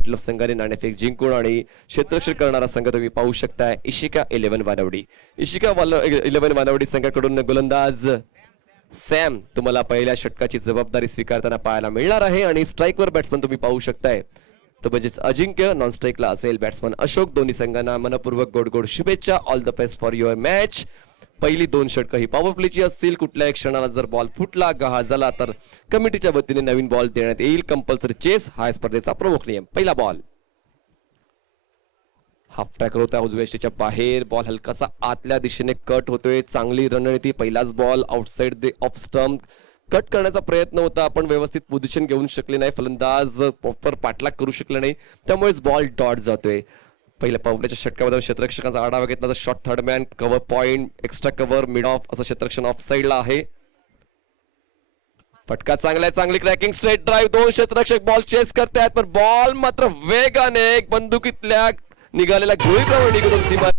क्लब संघाने नाणेफेक जिंकून आणि क्षेत्ररक्षण करणारा संघ तुम्ही पाहू शकताय इशिका 11 वानवडी. इशिका 11 वानवडी संघाकडून गोलंदाज सॅम तुम्हाला पहिल्या षटकाची जबाबदारी स्वीकारताना पाहायला मिळणार आहे आणि स्ट्राईकवर बॅट्समन तुम्ही पाहू शकताय तो म्हणजेच अजिंक्य, नॉन स्ट्राईकला असेल बॅट्समन अशोक. दोन्ही संघांना मनपूर्वक गोड गोड शुभेच्छा. All the best for your match. पहिली 2 षटकं ही पॉवर प्लेची असतील. कुठल्याही क्षणाला जर बॉल फुटला गहा झाला तर कमिटीच्या वतीने नवीन बॉल देण्यात येईल. कंपल्सरी चेस हा स्पर्धेचा प्रमुख नियम. पहिला बॉल हाफ ट्रॅकर होता उजव्या यष्टीच्या बाहेर. बॉल हलकासा आतल्या दिशेने कट होतोय. चांगली रणनीती. पहिलाच ball outside the off stump. Cut करण्याचा प्रयत्न होता पण व्यवस्थित पोझिशन घेऊन शकले नाही. फलंदाज प्रॉपर पाठलाग करू शकले नाही त्यामुळेच बॉल डॉट जातोय. पहिल्या पावलाच्या षटकामध्ये क्षेत्ररक्षकांचा आढावा घेतला तर short third man, cover point, extra cover, mid off असं क्षेत्ररक्षण ऑफ साइडला आहे. फटका चांगला आहे. चांगली क्रॅकिंग स्ट्रेट ड्राईव्ह. 2 क्षेत्ररक्षक बॉल चेस करतायत पण बॉल मात्र वेगाने बंदुकीतल्या निघालेल्या गोळीप्रमाणे निघून सीमा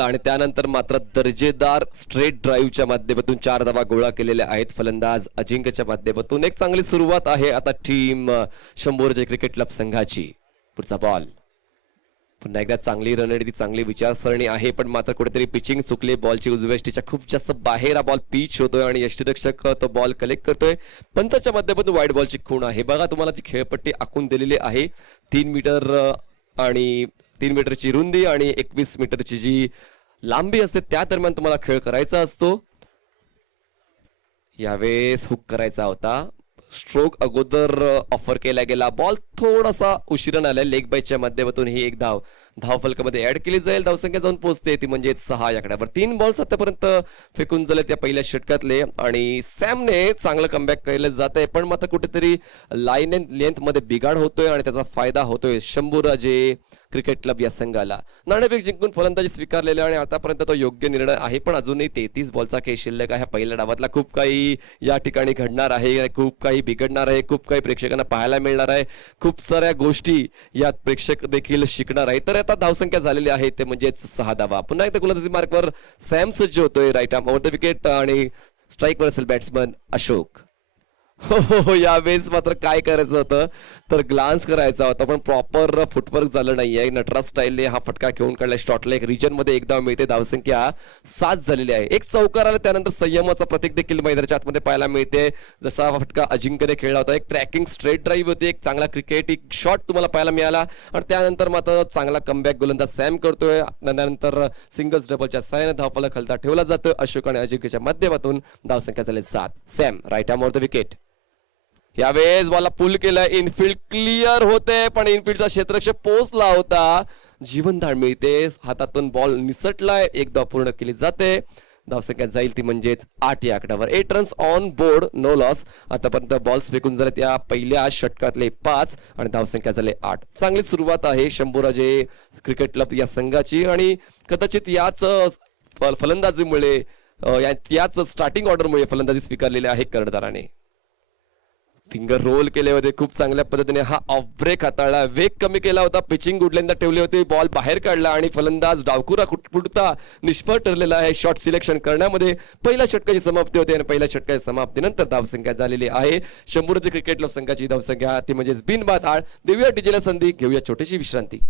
आणि त्यानंतर मात्र दर्जेदार स्ट्रेट ड्राईव्हच्या माध्यमातून 4 धावा गोळा केलेल्या आहेत फलंदाज अजिंक्यच्या माध्यमातून. एक चांगली सुरुवात आहे आता टीम शंभूरजे क्रिकेट क्लब संघाची. पुढचा बॉल पुन्हा एकदा चांगली रणनीती, चांगली विचारसरणी आहे पण मात्र कुठेतरी पिचिंग चुकले. बॉलची उजव्या यष्टीच्या खूप जास्त बाहेर हा बॉल पिच होतोय आणि यष्टीरक्षक तो बॉल कलेक्ट करतोय. पंचाच्या माध्यमातून वाईड बॉलची खूण आहे. बघा तुम्हाला ती खेळपट्टी आखून दिलेली आहे. 3 मीटर आणि 3 मीटरची रुंदी आणि 21 मीटरची जी लांबी असते त्या दरम्यान तुम्हाला खेळ करायचा असतो. यावेळेस हुक करायचा होता. स्ट्रोक अगोदर ऑफर केला गेला. बॉल थोडासा उशिरा आलाय. लेग बाईच्या माध्यमातून ही एक धाव फलकामध्ये ऍड केली जाईल. धावसंख्या जाऊन पोहोचते ती म्हणजे 6 या आकड्यावर. 3 बॉल्स आतापर्यंत फेकून झाले त्या पहिल्या षटकातले आणि सॅमने चांगलं कमबॅक केलं जात आहे पण मात्र कुठेतरी लाईन अँड लेंथ मध्ये बिघाड होतोय आणि त्याचा फायदा होतोय शंभूराजे क्रिकेट क्लब या संघाला. नाणेफेक जिंकून फलंदाजी स्वीकारलेला आणि आतापर्यंत तो योग्य निर्णय आहे पण अजूनही 33 बॉलचा खेळ शिल्लक आहे. पहिल्या डावातला खूप काही या ठिकाणी घडणार आहे. खूप काही बिघडणार आहे. खूप काही प्रेक्षकांना पाहायला मिळणार आहे. खूप साऱ्या गोष्टी यात प्रेक्षक देखील शिकणार आहे. तर आता धावसंख्या झालेली आहे ते म्हणजे 6 धावा. पुन्हा एकदा गोलंदाजी मार्कवर सॅम सज्ज होतोय. Right arm over the wicket आणि स्ट्राईकवर असेल बॅट्समन अशोक. हो यावेळेस मात्र काय करायचं होतं तर ग्लान्स करायचा होता पण प्रॉपर फुटवर्क झालं नाहीये. नटराज स्टाईलने हा फटका घेऊन काढलाय. स्टॉटला एक रिजन मध्ये एक धाव मिळते. धावसंख्या 7 झालेली आहे. एक चौकार आला त्यानंतर संयमाचा प्रतीक देखील मैदानाच्या आतमध्ये पाहायला मिळते. जसा हा फटका अजिंक्यने खेळला होता. एक ट्रॅकिंग स्ट्रेट ड्राईव्ह होती. एक चांगला क्रिकेट एक शॉट तुम्हाला पाहायला मिळाला आणि त्यानंतर मात्र चांगला कमबॅक गोलंदाज सॅम करतोय. त्यानंतर सिंगल्स डबलच्या सहाय्याने धावफलक खालता ठेवला जातोय. अशोक आणि अजिंक्यच्या माध्यमातून धावसंख्या झाली 7. Sam right arm over the wicket. यावेळेस बॉलला पुल केलाय. इनफिल्ड क्लिअर होते पण इनफिल्डचा क्षेत्ररक्षक पोहोचला होता. जीवनदान मिळते. हातातून बॉल निसटलाय. एक धाव पूर्ण केली जाते. धावसंख्या जाईल ती म्हणजेच 8 या आकड्यावर. 8 runs on board no loss. आतापर्यंत बॉल्स फेकून झाले त्या पहिल्या षटकातले 5 आणि धावसंख्या झाले 8. चांगली सुरुवात आहे शंभूराजे क्रिकेट क्लब या संघाची आणि कदाचित याच फलंदाजीमुळे याच स्टार्टिंग ऑर्डरमुळे फलंदाजी स्वीकारलेली आहे कर्णधाराने. फिंगर रोल केले होते खूप चांगल्या पद्धतीने. हा ऑफ ब्रेक हाताळला. वेग कमी केला होता. पिचिंग गुडलेंदा ठेवली होती. बॉल बाहेर काढला आणि फलंदाज डावकुरा फुटता निष्फळ ठरलेला आहे शॉट सिलेक्शन करण्यामध्ये. पहिल्या षटकाची समाप्ती होते आणि पहिल्या षटकाची समाप्तीनंतर धावसंख्या झालेली आहे शंभूराजे क्रिकेट क्लब संघाची धावसंख्या ती म्हणजेच बिनबाद 8. देऊया डीजेला संधी. घेऊया छोटीशी विश्रांती.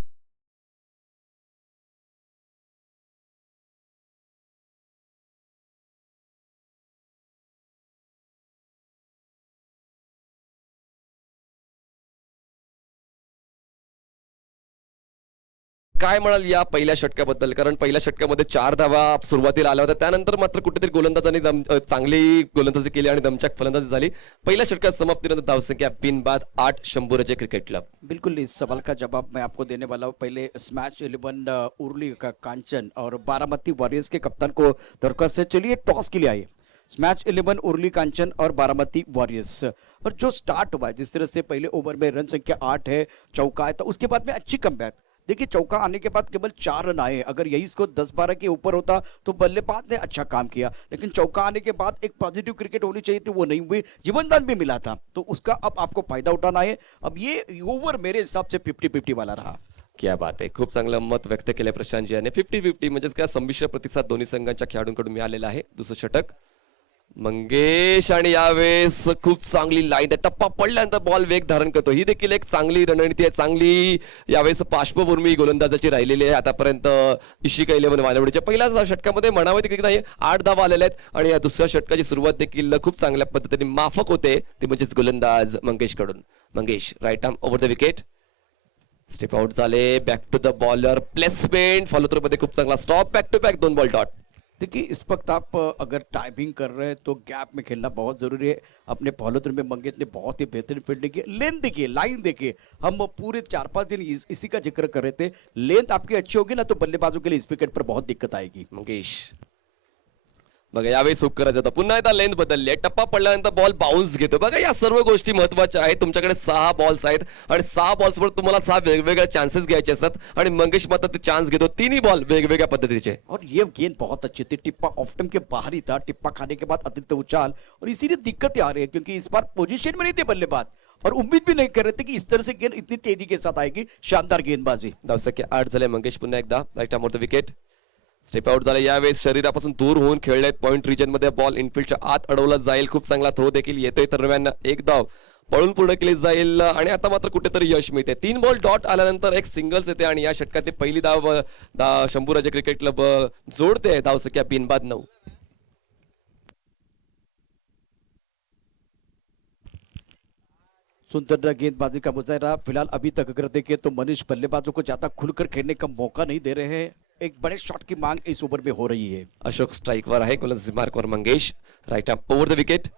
काय म्हणाल या पहिल्या षटकाबद्दल? कारण पहिल्या षटकामध्ये 4 धावा सुरुवातीला आल्या होत्या त्यानंतर मात्र कुठेतरी गोलंदाजांनी चांगली गोलंदाजी केली आणि दमछाक फलंदाजी झाली. पहिल्या षटकात समाप्तीनंतर धावसंख्या बिनबाद 8 शंभूराजे क्रिकेट क्लब. बिल्कुल इस सवाल का जवाब मैं आपको देने वाला हूँ. पहले स्मैच 11 उर्ली का कांचन और बारामती वॉरियर्स के कप्तान को दरख्वास्त है. चलिए टॉस के लिए आइए. मैच 11 उर्ली कांचन और बारामती वॉरियर्स. और जो स्टार्ट हुआ जिस तरह से पहले ओवर में रन संख्या 8 है, चौका है, तो उसके बाद में अच्छी कमबैक देखिए चौका आने के बाद केवल 4 रन आए, अगर यही स्कोर 10-12 के ऊपर होता तो बल्लेबाज ने अच्छा काम किया, लेकिन चौका आने के बाद एक पॉजिटिव क्रिकेट होनी चाहिए थी, वो नहीं हुई। जीवनदान भी मिला था, तो उसका अब आपको फायदा उठाना है। अब ये ओव्हर मेरे हिसाब से 50-50 वाला रहा। क्या बात आहे, खूप चांगलं मत व्यक्त केलं प्रशांतजी यांनी. 50-50 म्हणजेच काय संमिश्र प्रतिसाद दोन्ही संघांच्या खेळाडूंकडून मिळालेला आहे. दुसरं षटक मंगेश आणि यावेळेस खूप चांगली लाईन आहे. टप्पा पडल्यानंतर बॉल वेग धारण करतो. ही देखील एक चांगली रणनीती आहे. चांगली यावेळेस पार्श्वभूमी गोलंदाजाची राहिलेली आहे आतापर्यंत. इशिका 11 वानवडीच्या पहिल्या षटकामध्ये म्हणावे की नाही 8 धावा आलेल्या आहेत आणि या दुसऱ्या षटकाची सुरुवात देखील खूप चांगल्या पद्धतीने माफक होते, ती म्हणजेच गोलंदाज मंगेश कडून. Mangesh right arm over the wicket, step out झाले. Back to the bowler, placement follow through मध्ये खूप चांगला stop. Back to back 2 ball dot. देखिए इस वक्त आप अगर टाइमिंग कर रहे हैं तो गैप में खेलना बहुत जरूरी है। अपने फॉलो थ्रू में मंगेश ने बहुत ही बेहतरीन फील्डिंग की। लेंथ देखिए, लाइन देखिए, हम पूरे 4-5 दिन इसी का जिक्र कर रहे थे। लेंथ आपकी अच्छी होगी ना तो बल्लेबाजों के लिए इस विकेट पर बहुत दिक्कत आएगी। मंगेश बघा यावेळी हुक करायचं होतं, पुन्हा एकदा लेंथ बदलली आहे. टप्पा पडल्यानंतर बॉल बाउन्स घेतो. बघा या सर्व गोष्टी महत्वाच्या आहेत. तुमच्याकडे 6 बॉल्स आहेत आणि 6 बॉल्सवर तुम्हाला 6 वेगवेगळे चान्सेस घ्यायचे असतात आणि मंगेश मात्र ते चान्स घेतो. तिन्ही बॉल वेगवेगळ्या पद्धतीचे. और ये गेंद बहुत अच्छी थी, टिप्पा ऑफ टाइम के बाहर ही था, टिप्पा खाने के बाद अतिरिक्त उछाल, और इसीलिए दिक्कतें आ रही है क्योंकि इस बार पोजीशन में नहीं थे बल्लेबाज और उम्मीद भी नहीं कर रहे थे कि इस तरह से गेंद इतनी तेजी के साथ आएगी। शानदार गेंदबाजी। धावसंख्या 8 झाले. मंगेश पुन्हा एकदा right arm the wicket, step out झाले. यावेळेस शरीरापासून दूर होऊन खेळलेत. पॉइंट रिजन मध्ये बॉल इनफिल्डच्या आत अडवला जाईल. खूप चांगला थ्रो देखील येतोय. दरम्यान एक धाव पळून पूर्ण केली जाईल आणि आता मात्र कुठेतरी यश मिळते. 3 बॉल डॉट आल्यानंतर एक सिंगल्स येते आणि या षटकातील पहिली धाव शंभूराजे क्रिकेट क्लब जोडते. धावसंख्या बिनबाद 9. सुंदर गेंदबाजी का मुजाहरा फिलहाल अभी तक अगर देखें तो मनीष बल्लेबाजों को ज्यादा खुलकर खेलने का मौका नहीं दे रहे हैं। एक बड़े शॉट की मांग इस ओवर में हो रही है। अशोक स्ट्राइकवर आहे. गोलंदाजी मार्कवर Mangesh right arm over the wicket.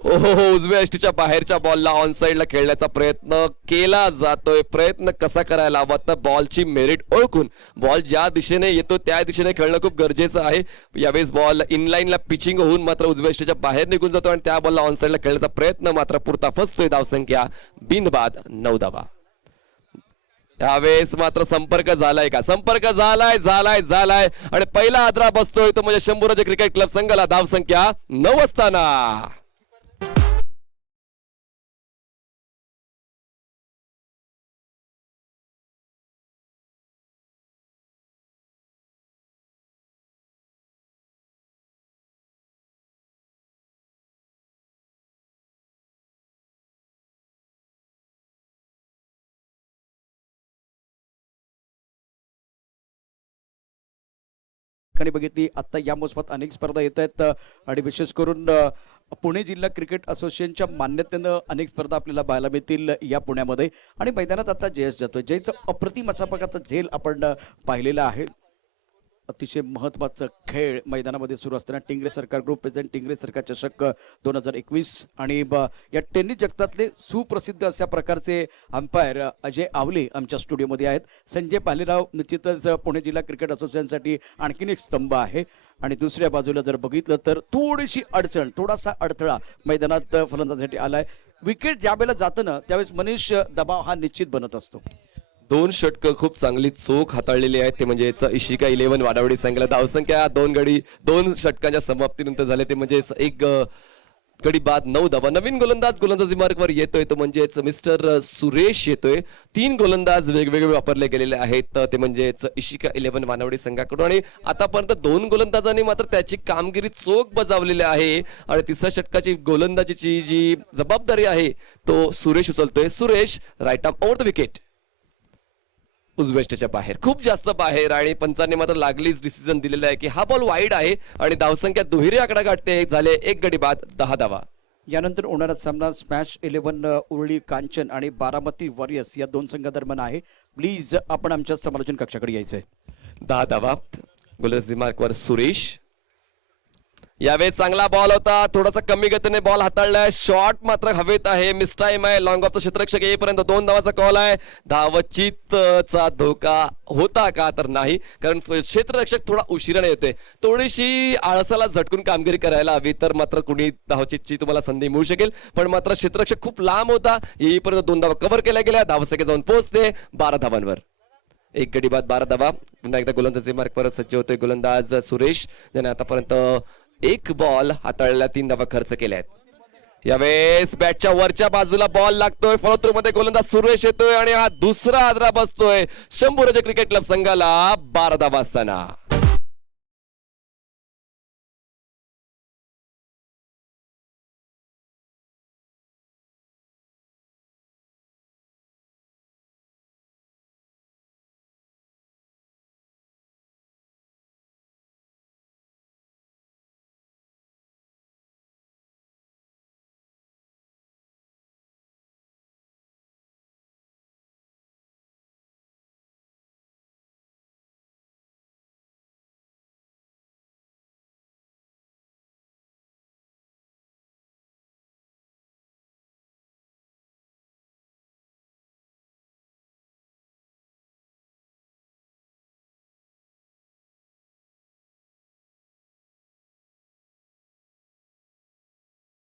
ओहो उजव्या यष्टीच्या बाहेरच्या बॉलला ऑन साइडला खेळण्याचा प्रयत्न केला जातोय. प्रयत्न कसा करायला हवा तर बॉलची मेरिट ओळखून बॉल ज्या दिशेने येतो त्या दिशेने खेळणं खूप गरजेचं आहे. यावेळेस बॉल इनलाईनला पिचिंग होऊन मात्र उजव्या यष्टीच्या बाहेर निघून जातो आणि त्या बॉलला ऑन साइडला खेळण्याचा प्रयत्न मात्र पुरता फसतोय. धावसंख्या बिनबाद 9 धावा. यावेळेस मात्र संपर्क झालाय का? संपर्क झालाय झालाय झालाय आणि पहिला आदरा बसतोय तो म्हणजे शंभूराजे क्रिकेट क्लब संघाला. धावसंख्या 9 असताना ठिकाणी बघितली आता या मोसमात अनेक स्पर्धा येत आहेत आणि विशेष करून पुणे जिल्हा क्रिकेट असोसिएशनच्या मान्यतेनं अनेक स्पर्धा आपल्याला पाहायला मिळतील या पुण्यामध्ये. आणि मैदानात आता जयेश जातोय. जयचं अप्रतिम अशा प्रकारचा झेल आपण पाहिलेला आहे. अतिशय महत्त्वाचा खेळ मैदानामध्ये सुरू असताना टिंगरे सरकार ग्रुप प्रेझेंट टिंगरे सरकार चषक 2021 आणि या टेनिस जगतातले सुप्रसिद्ध अशा प्रकारचे अंपायर अजय आवले आमच्या स्टुडिओमध्ये आहेत. संजय पालेराव निश्चितच पुणे जिल्हा क्रिकेट असोसिएशनसाठी आणखीन एक स्तंभ आहे. आणि दुसऱ्या बाजूला जर बघितलं तर थोडीशी अडचण, थोडासा अडथळा मैदानात फलंदाजासाठी आलाय. विकेट ज्या वेळेला जातं ना त्यावेळेस मनीष दबाव हा निश्चित बनत असतो. 2 षटकं खूप चांगली चोख हाताळलेली आहेत. ते म्हणजे इशिका 11 वाडावडी संघाला धावसंख्या 2 षटकांच्या समाप्तीनंतर झाले. ते म्हणजे एक गडी बाद 9 धावा. नवीन गोलंदाजी मार्कवर येतोय तो म्हणजेच मिस्टर सुरेश येतोय. 3 गोलंदाज वेगवेगळे वापरले गेलेले आहेत. ते म्हणजेच इशिका 11 वानवडी संघाकडून आणि आतापर्यंत 2 गोलंदाजांनी मात्र त्याची कामगिरी चोख बजावलेली आहे आणि तिसऱ्या षटकाची गोलंदाजीची जी जबाबदारी आहे तो सुरेश उचलतोय. Suresh right arm over the wicket, उजव्या बाहेर, खूप जास्त बाहेर आणि पंचांनी मात्र लागलीच डिसिजन दिलेला आहे की हा बॉल वाईड आहे आणि धावसंख्या दुहेरी आकडा गाठते. झाले 1 गडी बाद 10 धावा. यानंतर होणारा सामना स्मॅश 11 उरळी कांचन आणि बारामती वॉरियर्स या 2 संघादरम्यान आहे. प्लीज आपण आमच्या समालोचन कक्षाकडे यायचंय. 10 धावा. गोलंदाजी मार्कवर सुरेश. यावेळेस चांगला बॉल होता, थोडासा कमी गतीने बॉल हाताळलाय. शॉट मात्र हवेत आहे, मिस टाइम आहे. लॉंग ऑफचा क्षेत्ररक्षक येईपर्यंत 2 धावाचा कॉल आहे. धावचितचा धोका होता का तर नाही, कारण क्षेत्ररक्षक थोडा उशिराने येतोय. थोडीशी आळसाला झटकून कामगिरी करायला हवी तर मात्र कुणी धावचितची तुम्हाला संधी मिळू शकेल. पण मात्र क्षेत्ररक्षक खूप लांब होता. येईपर्यंत 2 धावा कव्हर केल्या गेल्या. धावसंख्या जाऊन पोहोचते 12 धावांवर. एक गडी बाद 12 धावा. पुन्हा एकदा गोलंदाजी मार्कवर सज्ज होतोय गोलंदाज सुरेश, ज्याने आतापर्यंत एक बॉल हाताळलेल्या 3 धावा खर्च केल्या आहेत. यावेळेस बॅटच्या वरच्या बाजूला बॉल लागतोय, फॉलो मध्ये गोलंदाज सुरेश येतोय आणि हा दुसरा आदरा बसतोय शंभूराजे क्रिकेट क्लब संघाला 12 धावा असताना.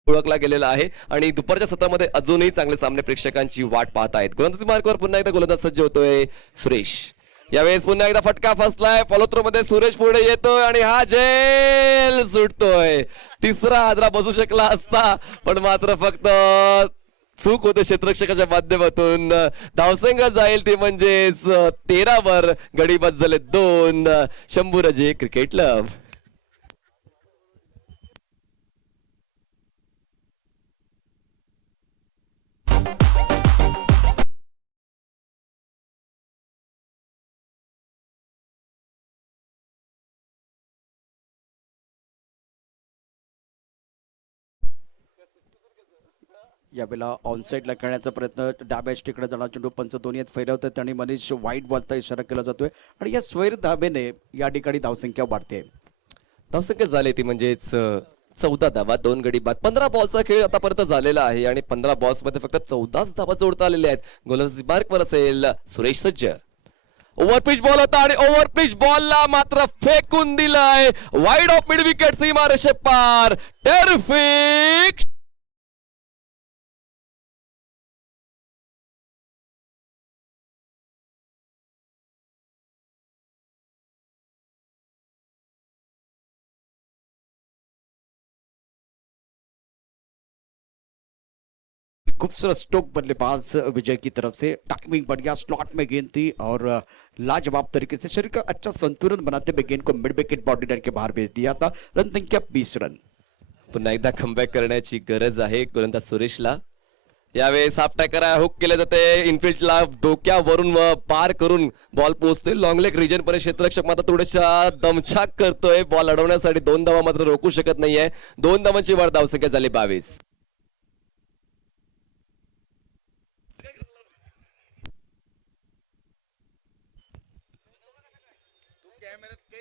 ओळखला गेलेला आहे आणि दुपारच्या सत्रामध्ये अजूनही चांगले सामने प्रेक्षकांची वाट पाहत आहेत. गोलंदाजी मार्कवर पुन्हा एकदा गोलंदाज सज्ज होतोय सुरेश. यावेळेस पुन्हा एकदा फटका फसलाय, फॉलो मध्ये सुरेश पुढे येतोय आणि हा झेल सुटतोय. तिसरा आदरा बसू शकला असता, पण मात्र फक्त चूक होते क्षेत्ररक्षकाच्या माध्यमातून. धावसंख्या जाईल ती म्हणजेच 13 वर गडी बाद झाले 2 शंभूराजे क्रिकेट क्लब. यावेळेला ऑनसाईडला खेळण्याचा प्रयत्न, डाव्या तिकडे जाणार चेंडू पंच दोन्ही फैरवतात आणि मनीष वाईट बॉलचा इशारा केला जातोय आणि या स्वैर धाबेने या ठिकाणी धावसंख्या वाढते. धावसंख्या झाली ती म्हणजेच 14 धावा, 2 गडी बाद. 15 बॉलचा खेळ आतापर्यंत झालेला आहे आणि 15 बॉल्स मध्ये फक्त 14 धावा जोडता आलेल्या आहेत. गोलंदाजी मार्कवर असेल सुरेश सज्ज. ओव्हरपिच बॉल होता आणि ओव्हरपिच बॉलला मात्र फेकून दिलाय वाईड ऑफ मिड विकेट, सीमारेषे पार. टेरिफिक खूबसूरत स्ट्रोक बल्लेबाज विजय की तरफ से. टाइमिंग बढ़िया, स्लॉट में गेंद थी और लाजवाब तरीके से शरीर का अच्छा संतुलन बनाते हुए गेंद को मिड विकेट बाउंड्री लाइन के बाहर भेज दिया था. रन संख्या 20 रन. पुन्हा एकदा कमबॅक करण्याची गरज आहे गोलंदाज सुरेशला. यावेळेस हाफ टॅकर हुक केले जाते, इनफिल्डला डोक्यावरून पार करून बॉल पोहोचतोय लॉंग लेग रिजन पर्यंत. क्षेत्ररक्षक मात्र थोड्याशा दमछाक करतोय बॉल अडवण्यासाठी. 2 धावा मात्र रोखू शकत नाहीये. 2 धावांची वाढ, धावसंख्या झाली 22.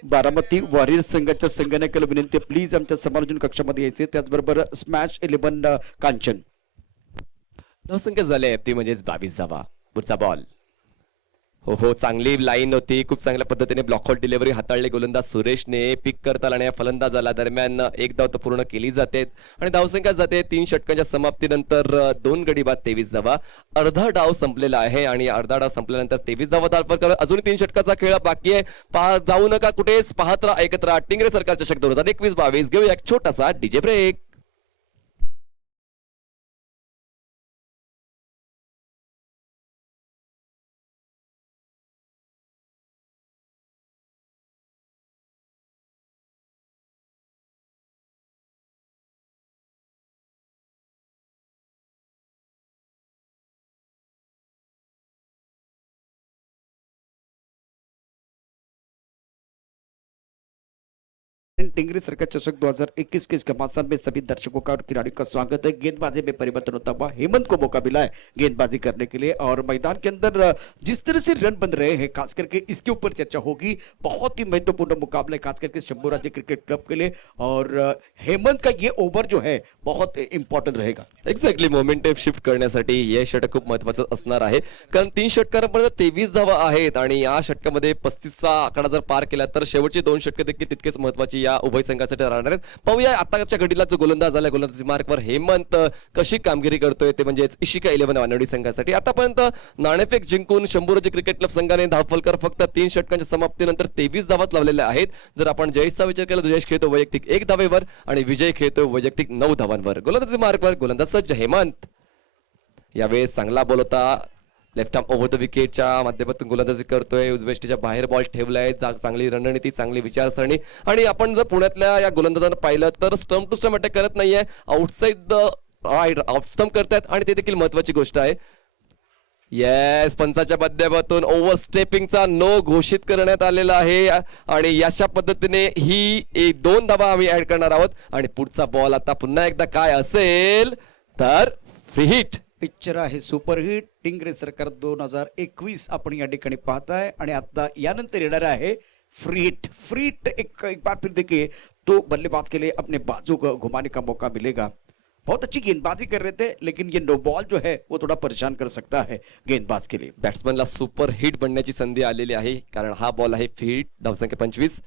बारामती वॉरियर्स संघाच्या संघटनेकडे विनंती, प्लीज आमच्या समालोचन कक्षामध्ये यायचे. त्याचबरोबर स्मॅश 11 कांचन. धावसंख्या झाली ती म्हणजेच 22 धावा. पुढचा बॉल. हो, चांगली लाईन होती, खूप चांगल्या पद्धतीने ब्लॉक होल डिलिव्हरी हाताळली गोलंदाज सुरेशने. पिक करता आणि फलंदाजाला दरम्यान एक धाव तर पूर्ण केली जाते आणि धावसंख्या जाते 3 षटकांच्या समाप्तीनंतर 2 गडी बाद 23 धावा. अर्धा डाव संपलेला आहे आणि अर्धा डाव संपल्यानंतर 23 धावा धारफटका. अजून 3 षटकाचा खेळ बाकी आहे. जाऊ नका कुठेच, पाहत राहा, ऐकत राहा टिंगरे सरकार चषक 2021-22. घेऊया एक छोटासा डीजे ब्रेक. टिंगरी सरकार चषक 2021 के इस घमासान में सभी दर्शकों का और खिलाड़ियों का स्वागत है. गेंदबाजी में परिवर्तन होता हुआ हेमंत को मौका मिला है गेंदबाजी करने के लिए और मैदान के अंदर जिस तरह से रन बन रहे हैं, खास करके इसके ऊपर चर्चा होगी. बहुत ही महत्वपूर्ण मुकाबला है खास करके शंभूराजे क्रिकेट क्लब के लिए और हेमंत का ये ओव्हर जो है बहुत इंपॉर्टंट रहेगा. एक्झॅक्टली, मोमेंटम शिफ्ट करण्यासाठी हे षटक खूप महत्वाचं असणार आहे, कारण 3 षटकांपर्यंत 23 धावा आहेत आणि या षटकामध्ये 35चा आकडा जर पार केला तर शेवटची 2 षटके देखील तितकेच महत्वाची या उभय संघासाठी राहणार आहेत. पाहूया आताच्या घडीला जो गोलंदाज आला गोलंदाजी मार्कवर हेमंत कशी कामगिरी करतोय ते म्हणजेच इशिका 11 वानवडी संघासाठी. आतापर्यंत नाणेफेक जिंकून शंभूराजे क्रिकेट क्लब संघाने धावफलकर फक्त 3 षटकांच्या समाप्तीनंतर 23 धावाच लावलेल्या आहेत. जर आपण जयेशचा विचार केला तर जयेश खेळतो वैयक्तिक 1 धावेवर आणि विजय खेळतो वैयक्तिक 9 धावांवर. गोलंदाजी मार्कवर गोलंदाज सज्ज हेमंत. यावेळेस चांगला बॉल होता. लेफ्ट आर्म ओव्हर द विकेटच्या माध्यमातून गोलंदाजी करतोय. उजवेष्टीच्या बाहेर बॉल ठेवलाय. चांगली रणनीती चांगली विचारसरणी आणि आपण जर पुण्यातल्या या गोलंदाजांना पाहिलं तर स्टंप टू स्टंप अटॅक करत नाहीये. आउटसाइड द आउट स्टंप करतायत आणि ते देखील महत्वाची गोष्ट आहे. येस पंचाच्या माध्यमातून ओव्हर स्टेपिंगचा नो घोषित करण्यात आलेला आहे आणि अशा पद्धतीने ही 2 धावा आम्ही ऍड करणार आहोत आणि पुढचा बॉल आता पुन्हा एकदा काय असेल तर फ्री हिट. पिक्चर आहे सुपरहिट टिंगरे सरकार 2021 आपण या ठिकाणी पाहताय आणि आता यानंतर येणार आहे फ्रीट. फ्रीट एक बार फिर देखिए तो बल्लेबाज के लिए अपने बाजू को घुमाने का मौका मिलेगा. बहुत अच्छी गेंदबाजी कर रहे थे लेकिन ये नो बॉल जो है वो थोड़ा परेशान कर सकता है गेंदबाज के लिए. बॅट्समनला सुपर हिट बनण्याची संधी आलेली आहे कारण हा बॉल आहे हिट. धावसंख्या 25.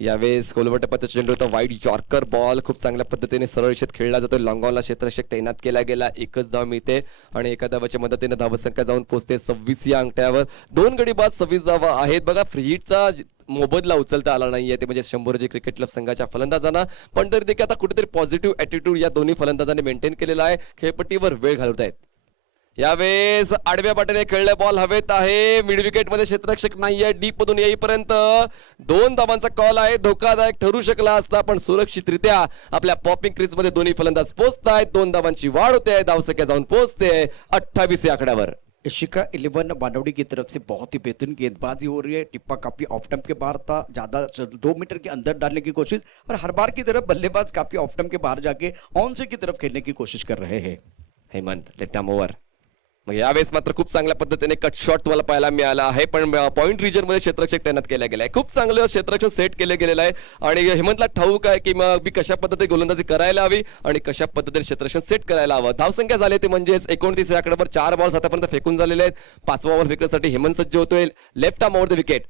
यावेळेस कोलवटपाचा चेंडू होता वाईड यॉर्कर बॉल खूप चांगल्या पद्धतीने सरळ रेषेत खेळला जातो. लॉंगॉनला क्षेत्ररक्षक तैनात केला गेला. 1च धाव मिळते आणि एका धावाच्या मदतीने धावसंख्या जाऊन पोहोचते 26 या अंकट्यावर. 2 गडी बाद 26 धावा आहेत. बघा फ्री हिटचा मोबदला उचलता आला नाहीये ते म्हणजे शंभूराजे क्रिकेट क्लब संघाच्या फलंदाजांना. पण तरी देखील आता कुठेतरी पॉझिटिव्ह ॲटिट्यूड या दोन्ही फलंदाजांनी मेंटेन केलेला आहे. खेळपट्टीवर वेळ घालवत आहेत. यावेळेस आडव्या पाट्याने खेळले बॉल हवेत आहे. मिड विकेट मध्ये क्षेत्ररक्षक नाहीये. डीप मधून येईपर्यंत 2 धावांचा कॉल आहे. धोकादायक ठरू शकला असता पण सुरक्षितरित्या आपल्या पॉपिंग क्रीज मध्ये दोन्ही फलंदाज पोहोचतायत. 2 धावांची वाढ होते. धावसंख्या जाऊन पोहोचते 28 या आकड्यावर. इशिका 11 बानवड़ी की तरफ से बहुत ही बेहतरीन गेंदबाजी हो रही है. टिप्पा काफी ऑफ स्टंप के बाहर था, ज्यादा 2 मीटर के अंदर डालने की कोशिश और हर बार की तरफ बल्लेबाज काफी ऑफ स्टंप के बाहर जाके ऑन से की तरफ खेलने की कोशिश कर रहे हैं. Hemant left arm over. मग यावेळेस मात्र खूप चांगल्या पद्धतीने कट शॉट तुम्हाला पाहायला मिळाला आहे पण पॉइंट रिजन मध्ये क्षेत्ररक्षक तैनात केला गेला आहे. खूप चांगलं क्षेत्ररक्षक सेट केले गेलेलं आहे आणि हेमंतला ठाऊक आहे की मग मी कशा पद्धतीने गोलंदाजी करायला हवी आणि कशा पद्धतीने क्षेत्ररक्षण सेट करायला हवं. धावसंख्या झाली ते म्हणजेच 29 या आकड्यावर 4 बॉल्स आतापर्यंत फेकून झालेले आहेत. 5वा ओव्हर फेकण्यासाठी हेमंत सज्ज होतोय. Left arm over the wicket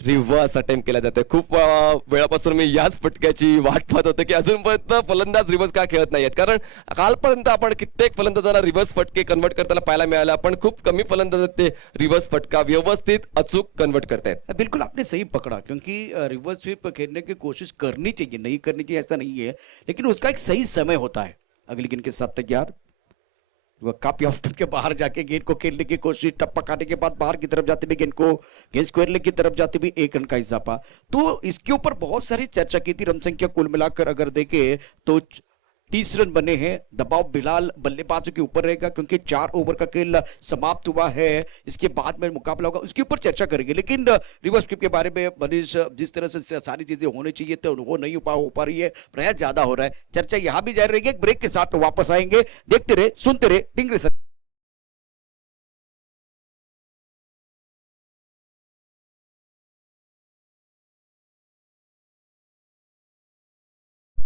reverse attempt केला जातोय. खूप वेळापासून मी याच फटक्याची वाट पाहत होतो की अजूनपर्यंत फलंदाज रिव्हर्स का खेळत नाहीयेत कारण कालपर्यंत आपण कित्येक फलंदाजांना रिव्हर्स फटके कन्वर्ट करताना पाहायला मिळाला पण खूप कमी फलंदाज ते रिव्हर्स फटका व्यवस्थित अचूक कन्वर्ट करतायत. बिल्कुल आपने सही पकड़ा क्योंकि रिवर्स स्वीप खेलने की कोशिश करनी चाहिए, नहीं करनी चाहिए ऐसा नहीं है लेकिन उसका एक सही समय होता है. अगली गेंद के साथ तैयार. वह काफी ऑफ स्टंप के बाहर जाके गेंद को खेलने की कोशिश. टप्पा खाने के बाद बाहर की तरफ जाते हुए गेंद स्क्वायर की तरफ जाते हुए 1 रन का इजाफा. तो इसके ऊपर बहुत सारी चर्चा की थी. रन संख्या कुल मिलाकर अगर देखें तो 30 रन बने हैं. दबाव बिलाल बल्लेबाजों के ऊपर रहेगा क्योंकि 4 ओवर का खेल समाप्त हुआ है. इसके बाद में मुकाबला होगा उसके ऊपर चर्चा करेंगे लेकिन रिवर्स स्वीप के बारे में मनीष जिस तरह से सारी चीजें होनी चाहिए तो वो नहीं हो पा रही है. प्रयास ज्यादा हो रहा है. चर्चा यहाँ भी जारी रहेगी. एक ब्रेक के साथ वापस आएंगे. देखते रहे सुनते रहे टिंगरे सर.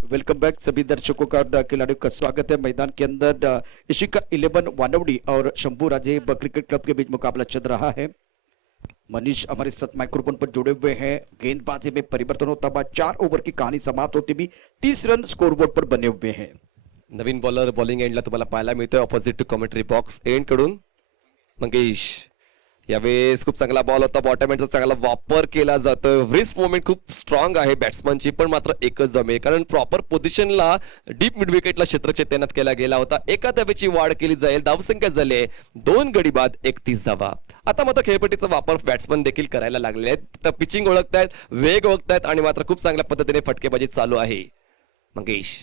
वेलकम बैक सभी दर्शकों का और खिलाड़ियों का स्वागत है मैदान के अंदर. इशिका 11 वानवड़ी और शंभूराजे क्रिकेट क्लब के बीच मुकाबला चल रहा है. मनीष हमारे साथ माइक्रोफोन पर जुड़े हुए हैं. गेंदबाजी में परिवर्तन होता हुआ 4 ओवर की कहानी समाप्त होती भी 30 रन स्कोरबोर्ड पर बने हुए हैं. नवीन बॉलर बॉलिंग एंडला तुम्हाला पाहायला मिळतोय opposite to commentary box end कडून मंगेश. यावेळेस खूप चांगला बॉल होता. बॉटम एंडचा चांगला वापर केला जातोय. रिस्क मोमेंट खूप स्ट्रॉंग आहे बॅट्समनची पण मात्र एकच जमेल कारण प्रॉपर पोझिशनला डीप मिड विकेटला क्षेत्ररक्षक तैनात केला गेला होता. एका धावेची वाढ केली जाईल. धावसंख्या झाली 2 गडी बाद 31 धावा. आता मात्र खेळपट्टीचा वापर बॅट्समन देखील करायला लागले आहेत. पिचिंग ओळखतायत, वेग ओळखतायत आणि मात्र खूप चांगल्या पद्धतीने फटकेबाजी चालू आहे. मंगेश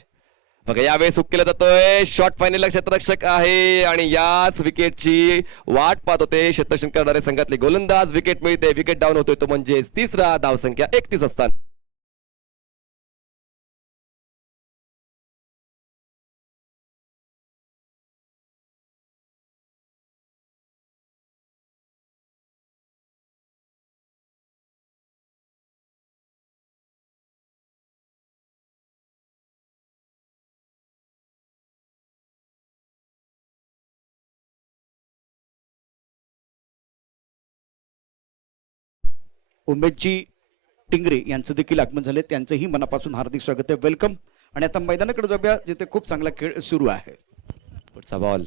बघा यावेळेस हुक केला जातोय. शॉर्ट फायनलला क्षेत्ररक्षक आहे आणि याच विकेटची वाट पाहत होते क्षेत्ररक्षण करणारे संघातले गोलंदाज. विकेट मिळते. विकेट डाऊन होतोय तो म्हणजे 3रा. धावसंख्या 31 असताना उमेश जी टिंगरे यांचं देखील आगमन झाले, त्यांचंही मनापासून हार्दिक स्वागत आहे, वेलकम. आणि आता मैदानाकडे जाऊया जिथे खूप चांगला खेळ सुरू आहे. पुढचा बॉल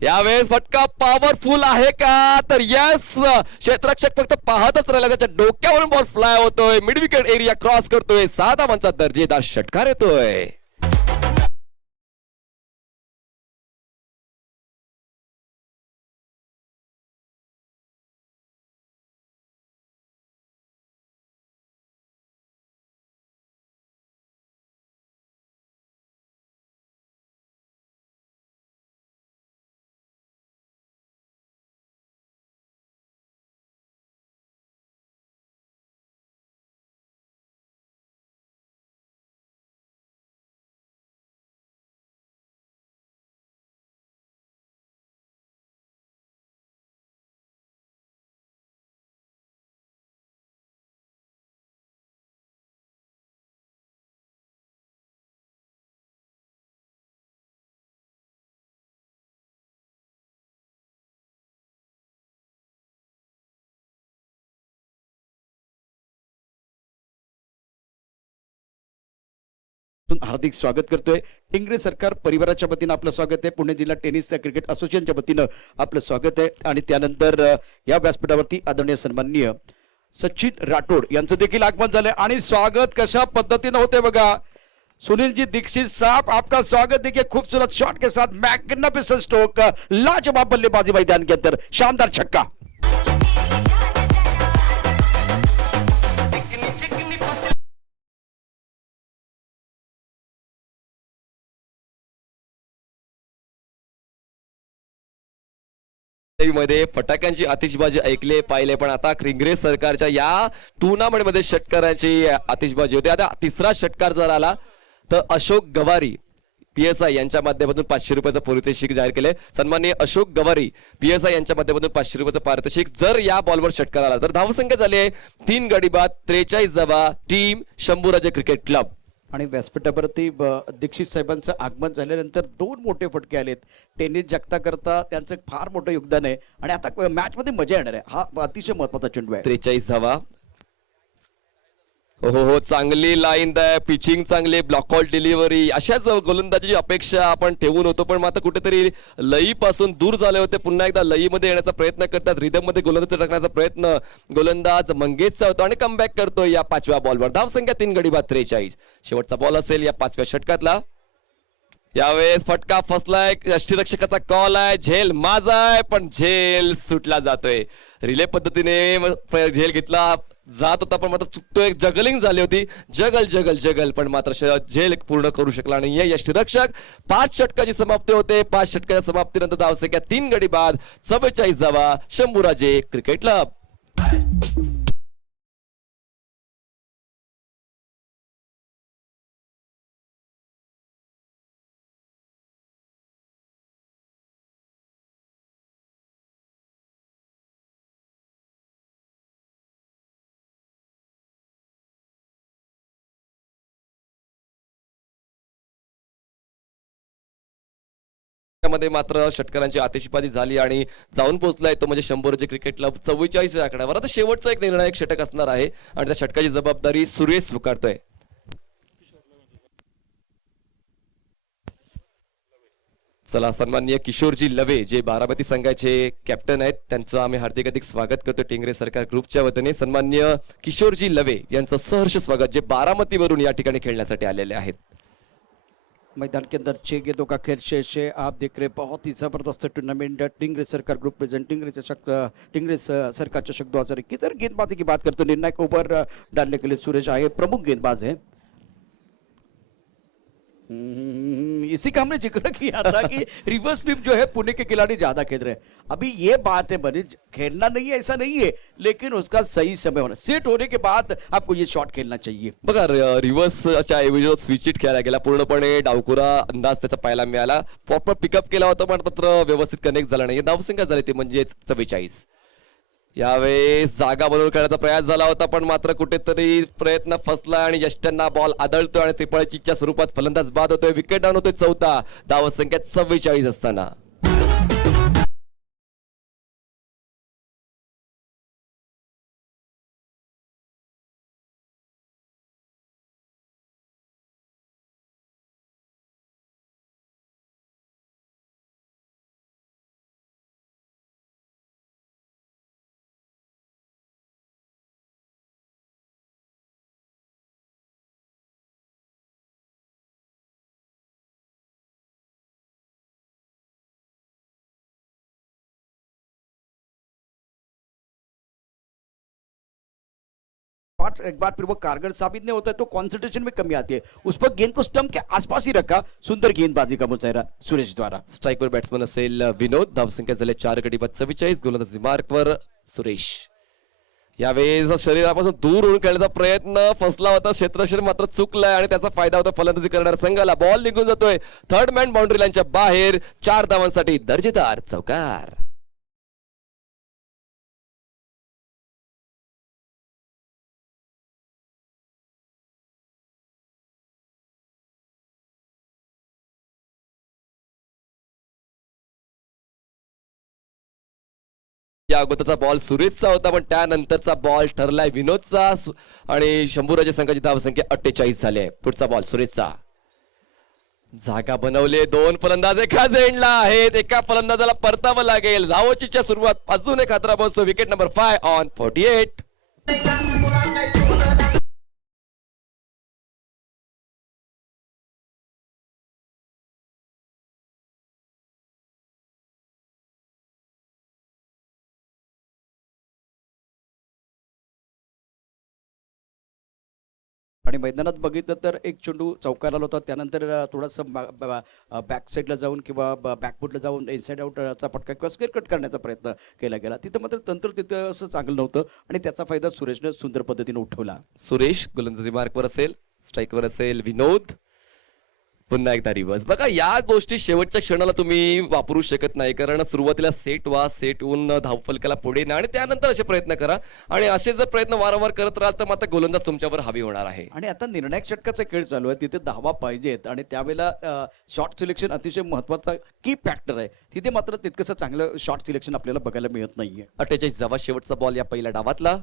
यावेळेस फटका पॉवरफुल आहे का, तर यस, क्षेत्ररक्षक फक्त पाहतच राहिला, त्याच्या डोक्यावरून बॉल फ्लाय होतोय, मिड विकेट एरिया क्रॉस करतोय, 6 धावांचा दर्जेदार षटकार येतोय. हार्दिक स्वागत करतोय. टिंगरे सरकार परिवाराच्या वतीनं आपलं स्वागत आहे. पुणे जिल्हा टेनिस क्रिकेट असोसिएशनच्या वतीनं आपलं स्वागत आहे. आणि त्यानंतर या व्यासपीठावरती आदरणीय सन्माननीय सचिन राठोड यांचं देखील आगमन झालंय. आणि स्वागत कशा पद्धतीनं होते बघा. सुनील जी दीक्षित साहब, आपका स्वागत. देखिए खूबसूरत शॉट के साथ मैग्निफिसेंट स्ट्रोक, लाजवाब बल्लेबाजी मैदान के अंदर, शानदार छक्का. मध्ये फटाक्यांची आतिषबाजी ऐकले पाहिले, पण आता टिंगरे सरकारच्या या टुर्नामेंट मध्ये षटकारांची आतिषबाजी होती. आता तिसरा षटकार जर आला तर अशोक गवारी PSI यांच्या माध्यमातून 500 रुपयाचं पारितोषिक जाहीर केले. सन्माननीय अशोक गवारी PSI यांच्या माध्यमातून 500 रुपयाचं पारितोषिक. जर या बॉलवर षटकार आला तर धावसंख्या झाली आहे 3 गडी बाद 43 धावा, टीम शंभूराजे क्रिकेट क्लब. आणि व्यासपीठावरती दीक्षित साहेबांचं आगमन झाल्यानंतर 2 मोठे फटके आलेत. टेनिस जगता करता त्यांचं फार मोठं योगदान आहे आणि आता मॅच मध्ये मजा येणार आहे. हा अतिशय महत्वाचा चेंडू आहे. 43 धावा. हो, चांगली लाईन द्या, पिचिंग चांगली, ब्लॉकआउट डिलिव्हरी, अशाच गोलंदाजीची अपेक्षा आपण ठेवून होतो. पण मात्र कुठेतरी लईपासून दूर झाले होते. पुन्हा एकदा लईमध्ये येण्याचा प्रयत्न करतात, रिदम मध्ये गोलंदाजी टाकण्याचा प्रयत्न गोलंदाज मंगेशचा होतो आणि कमबॅक करतो या 5व्या बॉलवर. धावसंख्या 3 गडी बाद 43. शेवटचा बॉल असेल या 5व्या षटकातला. यावेळेस फटका फसलाय, यष्टीरक्षकाचा कॉल आहे, झेल माझा आहे, पण झेल सुटला जातोय. रिले पद्धतीने झेल घेतला जात होता, पण मात्र चुकतोय. जगलिंग झाली होती, जगल, पण मात्र झेल पूर्ण करू शकला नाहीये यष्टीरक्षक. 5 षटकाची समाप्ती होते. 5 षटकाच्या समाप्तीनंतर धावसंख्या 3 गडी बाद 44 धावा, शंभूराजे क्रिकेट क्लब. मध्ये मात्र षटकारांची आतिषबाजी झाली आणि जाऊन पोहोचलाय तो म्हणजे शंभूराजे क्रिकेट क्लब 44 आकड्यावर. आता शेवटचा एक निर्णायक षटक असणार आहे आणि त्या षटकाची जबाबदारी सुरेश स्वीकारतोय. चला, सन्माननीय किशोरजी लवे जे बारामती संघाचे कॅप्टन आहेत, त्यांचं आम्ही हार्दिक स्वागत करतो टिंगरे सरकार ग्रुपच्या वतीने. सन्माननीय किशोरजी लवे यांचं सहर्ष स्वागत, जे बारामतीवरून या ठिकाणी खेळण्यासाठी आलेले आहेत. मैदान के अंदर 6 गेंदों का खेल शेष है. आप देख रहे बहुत ही जबरदस्त टूर्नामेंट टिंगरे सरकार ग्रुप प्रेजेंट टिंगरे सरकार चषक 2021. सर गेंदबाजी की बात करते हैं, निर्णायक ओवर डालने के लिए सूरज आए प्रमुख गेंदबाज हैं. इसी का हमने जिक्र किया था कि रिवर्स स्वीप जो है पुणे के खिलाड़ी ज्यादा खेल रहे हैं. अभी ये बात है बनी, खेलना नहीं है ऐसा नहीं है, लेकिन उसका सही समय होना, सेट होने के बाद आपको ये शॉट खेलना चाहिए. बघा, रिव्हर्सच्या ऐवजी स्विच हिट खेळला गेला, पूर्णपणे डावकुरा अंदाज त्याचा पाहायला मिळाला. प्रॉपर पिकअप केला होता, पण मात्र व्यवस्थित कनेक्ट झाला नाही. धावसंख्या झाली ती म्हणजे 44. यावेळेस जागा बनवून खेळण्याचा प्रयास झाला होता, पण मात्र कुठेतरी प्रयत्न फसला आणि यष्ट्यांना बॉल आदळतोय आणि त्रिपळचीच्या स्वरूपात फलंदाज बाद होतोय. विकेट डाऊन होतोय 4था. धावसंख्या 44 असताना पार्ट एक बार फिर वो कारगर साबित नहीं होता है तो कॉन्सेंट्रेशन में कमी आती है। उस पर गेंद को स्टंप के आसपास ही रखा, सुंदर गेंदबाजी का मुजाहरा सुरेश द्वारा। स्ट्राईकवर बॅट्समन असेल विनोद, धावसंख्या झाले 4 गडी बाद 44, गोलंदाजी मार्कवर सुरेश। यावेळेस शरीरापासून दूर होऊन खेळण्याचा प्रयत्न फसला होता, क्षेत्ररक्षण मात्र चुकलाय आणि त्याचा फायदा होता फलंदाजी करणाऱ्या संघाला। बॉल निघून जातोय थर्ड मॅन बाउंड्री लाईनच्या बाहेर, 4 धावांसाठी दर्जेदार चौकार। या अगोदरचा बॉल सुरेशचा होता, पण त्यानंतरचा बॉल ठरलाय विनोदचा आणि शंभूराजे संघाची धावसंख्या 48 झाली आहे। पुढचा बॉल सुरेशचा। जागा बनवले, 2 फलंदाज एकाच एंडला आहेत, एका फलंदाजाला परतावं लागेल। धावचीच्या सुरुवात अजून एक खतरा बसतो, विकेट नंबर 5 ऑन 48। आणि मैदानात बघितलं तर एक चेंडू चौकाराला होता, त्यानंतर थोडासा बॅक साईडला जाऊन किंवा बॅकफुटला जाऊन इनसाइड आउटचा फटका किंवा स्क्वेअर कट करण्याचा प्रयत्न केला गेला। तिथं मात्र तंत्र तिथं असं चांगलं नव्हतं आणि त्याचा फायदा सुरेशने सुंदर पद्धतीने उठवला। सुरेश गोलंदाजी मार्कवर असेल, स्ट्राईकवर असेल विनोद, पुन्हा एकदा रिव्हर्स। बघा या गोष्टी शेवटच्या क्षणाला तुम्ही वापरू शकत नाही, कारण सुरुवातीला सेट व्हा, सेट होऊन धावफलकाला पुढे ना आणि त्यानंतर असे प्रयत्न करा आणि असे जर प्रयत्न वारंवार करत राहाल तर मात्र गोलंदाज तुमच्यावर हावी होणार आहे। आणि आता निर्णायक षटकाचा खेळ चालू आहे, तिथे धावा पाहिजेत आणि त्यावेळेला शॉट सिलेक्शन अतिशय महत्वाचा की फॅक्टर आहे, तिथे मात्र तितकंसं चांगलं शॉट सिलेक्शन आपल्याला बघायला मिळत नाहीये। 48 जावा शेवटचा बॉल या पहिल्या डावातला।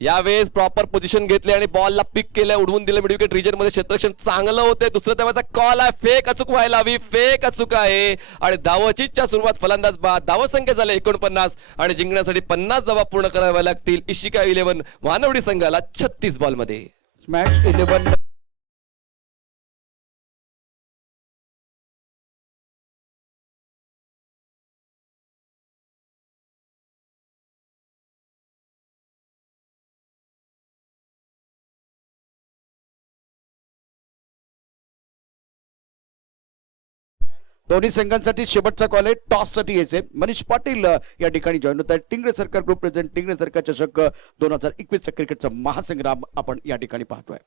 यावेळेस प्रॉपर पोझिशन घेतली आणि बॉलला पिक केलं, उडवून दिलं मिड विकेट रीजन मध्ये, क्षेत्ररक्षण चांगलं होते। दुसऱ्या धावाचा कॉल आहे, फेक अचूक व्हायला हवी, फेक अचूक आहे आणि धावचीच्या सुरुवात फलंदाज बाद। धावसंख्या झाले 49 आणि जिंकण्यासाठी 50 धावा पूर्ण कराव्या लागतील इशिका 11 मानवडी संघाला 36 बॉल मध्ये। स्मॅश 11 दोन्ही संघांसाठी शेवटचा कॉल आहे, टॉस साठी यायचे। मनीष पाटील या ठिकाणी जॉईन होत आहेत। टिंगरे सरकार ग्रुप प्रेझेंट टिंगरे सरकार चषक 2021 क्रिकेटचा महासंग्राम आपण या ठिकाणी पाहतोय।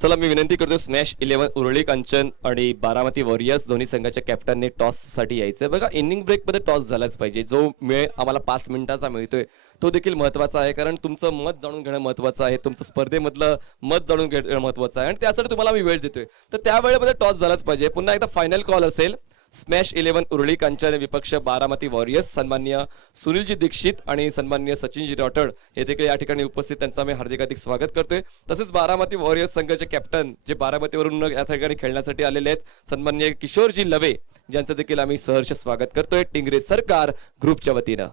चला मी विनंती करतो, स्मॅश 11 उरळी कांचन आणि बारामती वॉरियर्स दोन्ही संघाच्या कॅप्टनने टॉस साठी यायचंय। बघा इनिंग ब्रेक मध्ये टॉस झालाच पाहिजे, जो वेळ आम्हाला 5 मिनिटाचा मिळतोय तो देखील महत्वाचा आहे, कारण तुमचं मत जाणून घेणं महत्वाचं आहे, तुमचं स्पर्धेमधलं मत जाणून घेणं महत्वाचं आहे आणि त्यासाठी तुम्हाला मी वेळ देतोय, तर त्या वेळेमध्ये टॉस झालाच पाहिजे। पुन्हा एकदा फायनल कॉल असेल, स्मॅश 11 उरळी कांचन विपक्ष बारामती वॉरियर्स, सन्माननीय सुनीलजी दीक्षित आणि सन्माननीय सचिनजी राठोड हे देखील या ठिकाणी उपस्थित, त्यांचं आम्ही हार्दिक स्वागत करतोय। तसेच बारामती वॉरियर्स संघाचे कॅप्टन जे बारामतीवरून या ठिकाणी खेळण्यासाठी आलेले आहेत, सन्माननीय किशोरजी लवे, ज्यांचं देखील आम्ही सहर्ष स्वागत करतोय टिंगरे सरकार ग्रुपच्या वतीनं।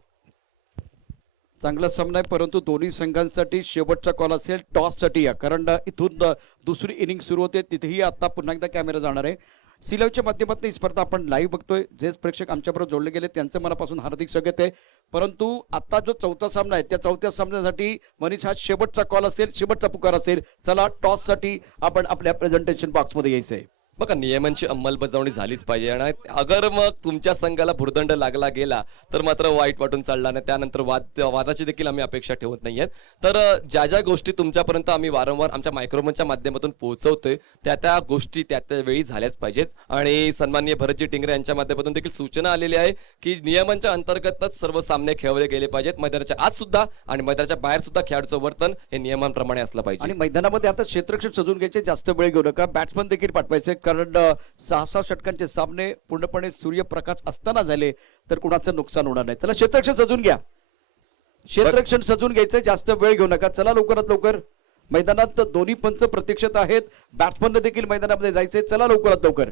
चांगला सामना आहे, परंतु दोन्ही संघांसाठी शेवटचा कॉल असेल टॉस साठी या, कारण इथून दुसरी इनिंग सुरू होते, तिथेही आता पुन्हा एकदा कॅमेरा जाणार आहे। सी लाईव्हच्या माध्यमातून ही स्पर्धा आपण लाईव्ह बघतोय, जे प्रेक्षक आमच्याबरोबर जोडले गेले त्यांचं मनापासून हार्दिक स्वागत आहे। परंतु आता जो चौथा सामना आहे त्या चौथ्या सामन्यासाठी मनीष हा शेवटचा कॉल असेल, शेवटचा पुकार असेल। चला टॉस साठी आपण आपल्या प्रेझेंटेशन बॉक्स मध्ये यायचंय। बघा नियमांची अंमलबजावणी झालीच पाहिजे आणि अगर मग तुमच्या संघाला भुर्दंड लागला गेला तर मात्र वाईट वाटून चालणार नाही, त्यानंतर वादाची देखील आम्ही अपेक्षा ठेवत नाहीयेत। तर ज्या ज्या गोष्टी तुमच्यापर्यंत आम्ही वारंवार आमच्या मायक्रोफोनच्या माध्यमातून पोहोचवतोय त्या त्या गोष्टी त्या त्या वेळी झाल्याच पाहिजेत आणि सन्माननीय भरतजी टिंगरे यांच्या माध्यमातून देखील सूचना आलेली आहे की नियमांच्या अंतर्गतच सर्व सामने खेळवले गेले पाहिजेत, मैदानाच्या आत सुद्धा आणि मैदानाच्या बाहेर सुद्धा खेळाडूचं वर्तन हे नियमांप्रमाणे असलं पाहिजे। आणि मैदानामध्ये आता क्षेत्ररक्षण सजून घ्यायचे, जास्त वेळ घेऊ नका, बॅट्समन देखील पाठवायचे, कारण 6-6 षटकांचे सामने पूर्णपणे सूर्यप्रकाश असताना झाले तर कुणाचं नुकसान होणार नाही। चला क्षेत्ररक्षण सजून घ्या, क्षेत्ररक्षण सजून घ्यायचं, जास्त वेळ घेऊ नका। चला लवकरात लवकर, मैदानात दोन्ही पंच प्रतीक्षित आहेत, बॅट्समन देखील मैदानामध्ये जायचे, चला लवकरात लवकर।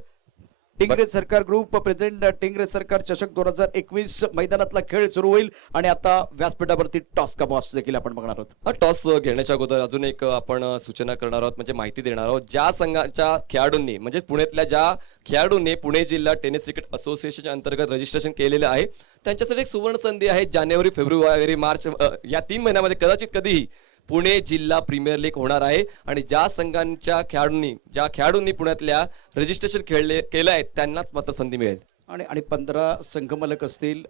टिंगरे सरकार ग्रुप प्रेझेंट टिंगरे सरकार चषक 2021 मैदानातला खेळ सुरू होईल आणि आता व्यासपीठावरती टॉस का बॉस देखील आपण बघणार आहोत. हा टॉस घेण्याच्या अगोदर अजून एक आपण सूचना करणार आहोत, म्हणजे माहिती देणार आहोत. ज्या संघाच्या खेळाडूंनी म्हणजे पुण्यातल्या ज्या खेळाडूंनी पुणे जिल्हा टेनिस क्रिकेट असोसिएशनच्या अंतर्गत रजिस्ट्रेशन केलेलं आहे त्यांच्यासाठी एक सुवर्ण संधी आहे. जानेवारी फेब्रुवारी मार्च या 3 महिन्यामध्ये कदाचित कधीही पुणे जिल्हा प्रीमियर लीग होणार आहे आणि ज्या खेळाडूंनी पुण्यातल्या रजिस्ट्रेशन केलं आहे त्यांनाच मात्र संधी मिळेल. आणि 15 संघमालक असतील,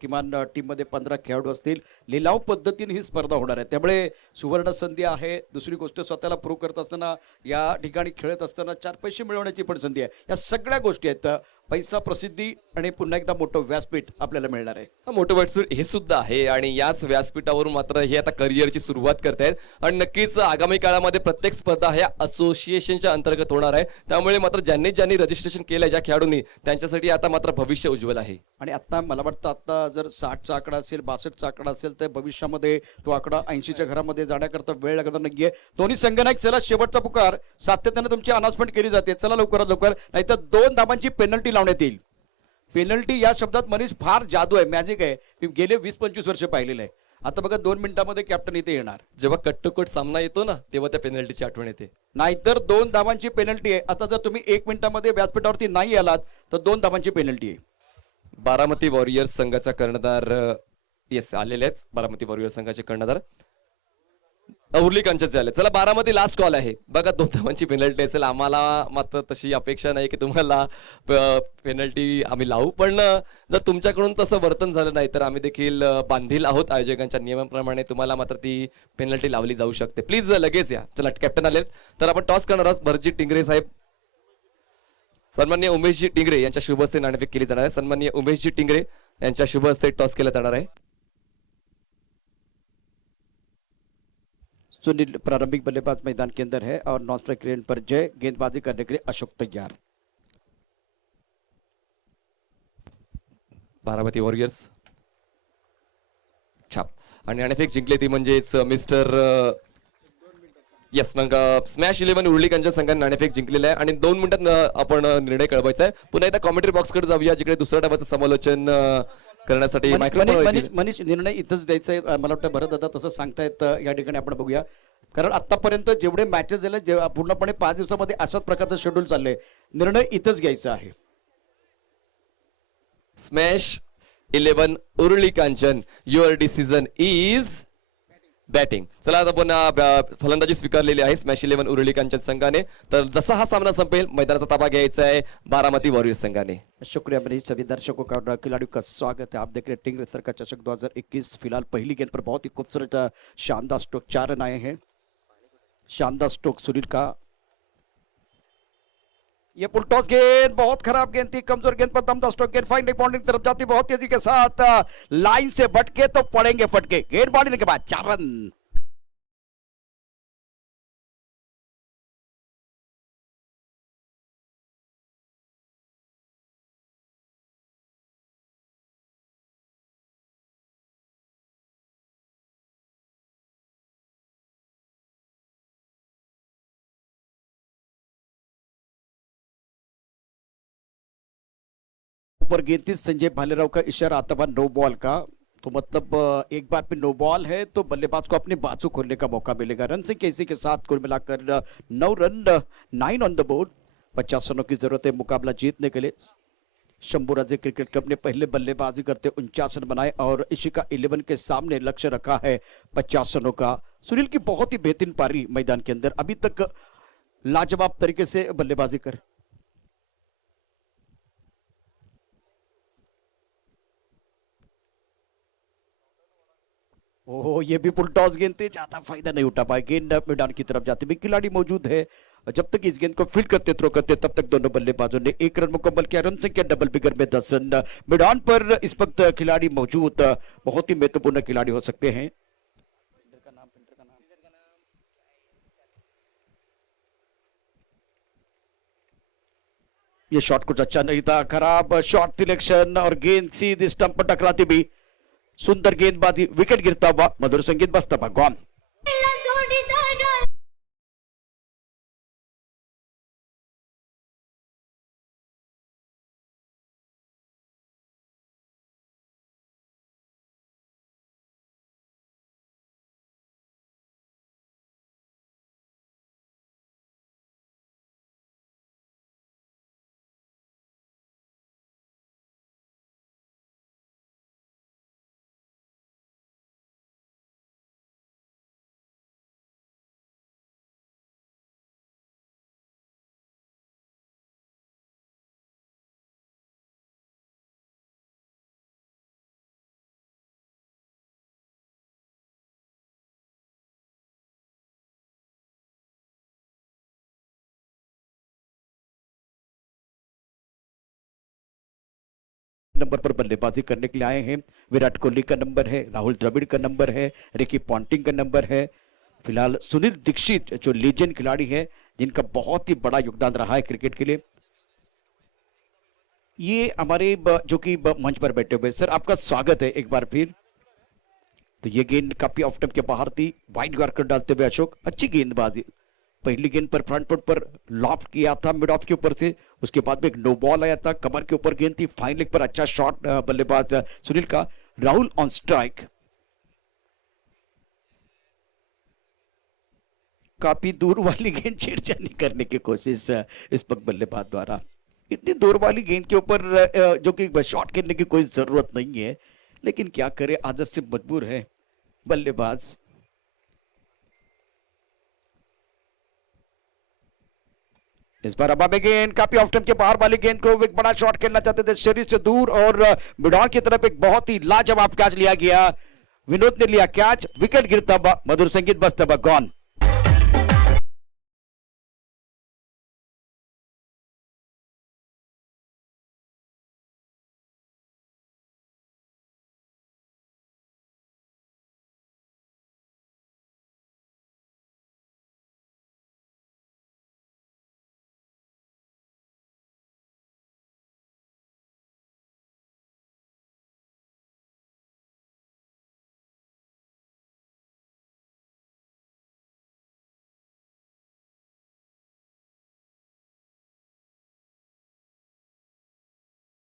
किमान टीम मध्ये 15 खेळाडू असतील. लिलाव पद्धतीने ही स्पर्धा होणार आहे, त्यामुळे सुवर्ण संधी आहे. दुसरी गोष्ट, स्वतःला प्रूव्ह करत असताना या ठिकाणी खेळत असताना 4 पैसे मिळवण्याची पण संधी आहे. या सगळ्या गोष्टी आहेत. पैसा, प्रसिद्धी आणि पुन्हा एकदा मोठं व्यासपीठ आपल्याला मिळणार आहे. हा मोठं व्यासपीठ हे सुद्धा आहे आणि याच व्यासपीठावरून मात्र हे आता करिअरची सुरुवात करतायत आणि नक्कीच आगामी काळामध्ये प्रत्येक स्पर्धा ह्या असोसिएशनच्या अंतर्गत होणार आहे. त्यामुळे मात्र ज्यांनी रजिस्ट्रेशन केलंय ज्या खेळाडूंनी त्यांच्यासाठी आता मात्र भविष्य उज्ज्वल आहे. आणि आता मला वाटतं आता जर 60चा आकडा असेल, 62चा आकडा असेल तर भविष्यामध्ये तो आकडा 80च्या घरामध्ये जाण्याकरता वेळ लागणार नाहीये. दोन्ही संघनायक, चला शेवटचा पुकार. सातत्याने तुमची अनाउन्समेंट केली जाते, चला लवकरात लवकर, नाहीतर 2 धाबांची पेनल्टी लावण्यात येईल. पेनल्टी या शब्दात मनीष फार जादू आहे, मॅजिक आहे. मी गेले 20-25 वर्ष पाहिलेलं आहे. आता बघा 2 मिनिटांमध्ये कॅप्टन इथे येणार. जेव्हा कट टू कट सामना येतो ना तेव्हा त्या पेनल्टीची आठवण येते. नाहीतर 2 धाबांची पेनल्टी आहे. आता जर तुम्ही 1 मिनिटामध्ये व्यासपीठावरती नाही आलात तर 2 धाबांची पेनल्टी आहे. बारामती वॉरियर्स संघाचा कर्णधार येस आलेले आहेत. बारामती वॉरियर्स संघाचे कर्णधार उर्ली कांचनचे आले. चला, बारामती लास्ट कॉल आहे बघा. 2 धावांची पेनल्टी असेल. आम्हाला मात्र तशी अपेक्षा नाही की तुम्हाला पेनल्टी आम्ही लावू, पण जर तुमच्याकडून तसं वर्तन झालं नाही तर आम्ही देखील बांधील आहोत आयोजकांच्या नियमाप्रमाणे. तुम्हाला मात्र ती पेनल्टी लावली जाऊ शकते. प्लीज लगेच या. चला, कॅप्टन आले तर आपण टॉस करणार आहोत. भरतजी टिंगरे साहेब, सन्माननीय उमेशजी टिंगरे यांच्या शुभ हस्ते नाणेफेक केली जाणार आहे. सन्माननीय उमेशजी टिंगरे यांच्या शुभ हस्ते टॉस केला जाणार आहे. सुनील प्रारंभिक बल्लेबाज मैदान के अंदर है और नॉन स्ट्राइक रेंज पर जय, गेंदबाजी करने के लिए अशोक तैयार. बारामती वॉरियर्स छाप आणि नाणेफेक जिंकले ती म्हणजेच मिस्टर येस मग स्मॅश 11 उर्ली कांचन संघाने नाणेफेक जिंकलेलं आहे आणि 2 मिनिटात आपण निर्णय कळवायचा आहे. पुन्हा एकदा कॉमेंट्री बॉक्स कडे जाऊया जिकडे दुसऱ्या डावाचं समालोचन करण्यासाठी मनीष निर्णय इथंच द्यायचा आहे. मला वाटतं भरत दादा तसं सांगतायत या ठिकाणी. आपण बघूया, कारण आतापर्यंत जेवढे मॅचेस झाले पूर्णपणे 5 दिवसामध्ये अशाच प्रकारचं शेड्यूल चाललंय. निर्णय इथंच घ्यायचा आहे. Smash 11 Uruli Kanchan, your decision is batting. चला, आता पुन्हा फलंदाजी स्वीकारलेली आहे स्मॅश 11 उर्ली कांचन संघाने. तर जसा हा सामना संपेल मैदानाचा ताबा घ्यायचा आहे बारामती वॉरियर्स संघाने. शुक्रिया मनीष. सभी दर्शकों का, खिलाड़ियों का स्वागत है. आप देख रहे हैं टिंगरे सरकार चषक 2021. फिलहाल पहली गेंद पर बहुत ही खूबसूरत शानदार स्ट्रोक, 4 रन आए हैं. शानदार स्ट्रोक सुनील का. ये पुल टॉस गेंद बहुत खराब गेंद थी, कमजोर गेंद पर दमदार स्ट्रोक. गेंद फाइनल बाउंड्री की तरफ जाती बहुत तेजी के साथ, लाइन से भटके तो पड़ेंगे फटके. गेंद बाउंड्री के बाद 4 रन. ऊपर गेंद थी, संजय भालेराव का इशारा आता था नो बॉल का. तो मतलब एक बार पे नो बॉल है तो बल्लेबाज को अपने बाजू खोलने का मौका मिलेगा. रन से केसी के साथ कुल मिलाकर 9 रन, 9 ऑन द बोर्ड. 50 रनों की जरूरत है मुकाबला जीतने के लिए. शंभूराजे क्रिकेट क्लब ने पहले बल्लेबाजी करते 49 रन बनाए और इशिका 11 के सामने लक्ष्य रखा है 50 रनों का. सुनील की बहुत ही बेहतरीन पारी मैदान के अंदर, अभी तक लाजवाब तरीके से बल्लेबाजी कर. ओह, ये भी फुल टॉस गेंद थी, ज्यादा फायदा नहीं उठा पाए. गेंद मैदान की तरफ जाती भी खिलाड़ी मौजूद है. जब तक इस गेंद को फील्ड करते थ्रो करते तब तक दोनों बल्लेबाजों ने 1 रन मुकम्मल किया. रन संख्या डबल फिगर में 10 रन. मैदान पर इस वक्त खिलाड़ी मौजूद, बहुत ही महत्वपूर्ण खिलाड़ी हो सकते हैं. ये शॉट कुछ अच्छा नहीं था, खराब शॉट सिलेक्शन और गेंद सीधी स्टंप पर टकराती भी. सुंदर गेंदबाजी, विकेट गिरता हुआ, मधुर संगीत बजता हुआ. गॉन. नंबर पर बल्लेबाजी करने के लिए आए हैं। विराट कोहली का नंबर है, राहुल द्रविड़ का नंबर है, रिकी पॉन्टिंग का नंबर है। फिलहाल सुनील दीक्षित जो लीजेंड खिलाड़ी है, जिनका बहुत ही बड़ा योगदान रहा है क्रिकेट के लिए, ये हमारे जो कि मंच पर बैठे हुए सर, आपका स्वागत है एक बार फिर। तो ये गेंद काफी ऑफ स्टंप के बाहर थी, वाइड यॉर्कर डालते हुए अशोक, अच्छी गेंदबाजी। पहली गेंद पर फ्रंट फुट पर लॉफ्ट किया था मिड ऑफ के ऊपर से, उसके बाद में एक नो बॉल आया था, कमर के ऊपर गेंद थी, फाइन लेग पर अच्छा शॉट बल्लेबाज सुनील का। राहुल ऑन स्ट्राइक, काफी दूर वाली गेंद छेड़छाड़ी करने की कोशिश इस वक्त बल्लेबाज द्वारा। इतनी दूर वाली गेंद के ऊपर जो कि शॉट खेलने की कोई जरूरत नहीं है, लेकिन क्या करे, आदत से मजबूर है बल्लेबाज। इस बार अब गेंद काफी ऑफ स्टंप के बाहर वाली गेंद को एक बड़ा शॉट खेलना चाहते थे शरीर से दूर, और मिडॉन की तरफ एक बहुत ही लाजवाब कैच लिया गया। विनोद ने लिया कैच, विकेट गिरता हुआ, मधुर संगीत बजता हुआ, गॉन।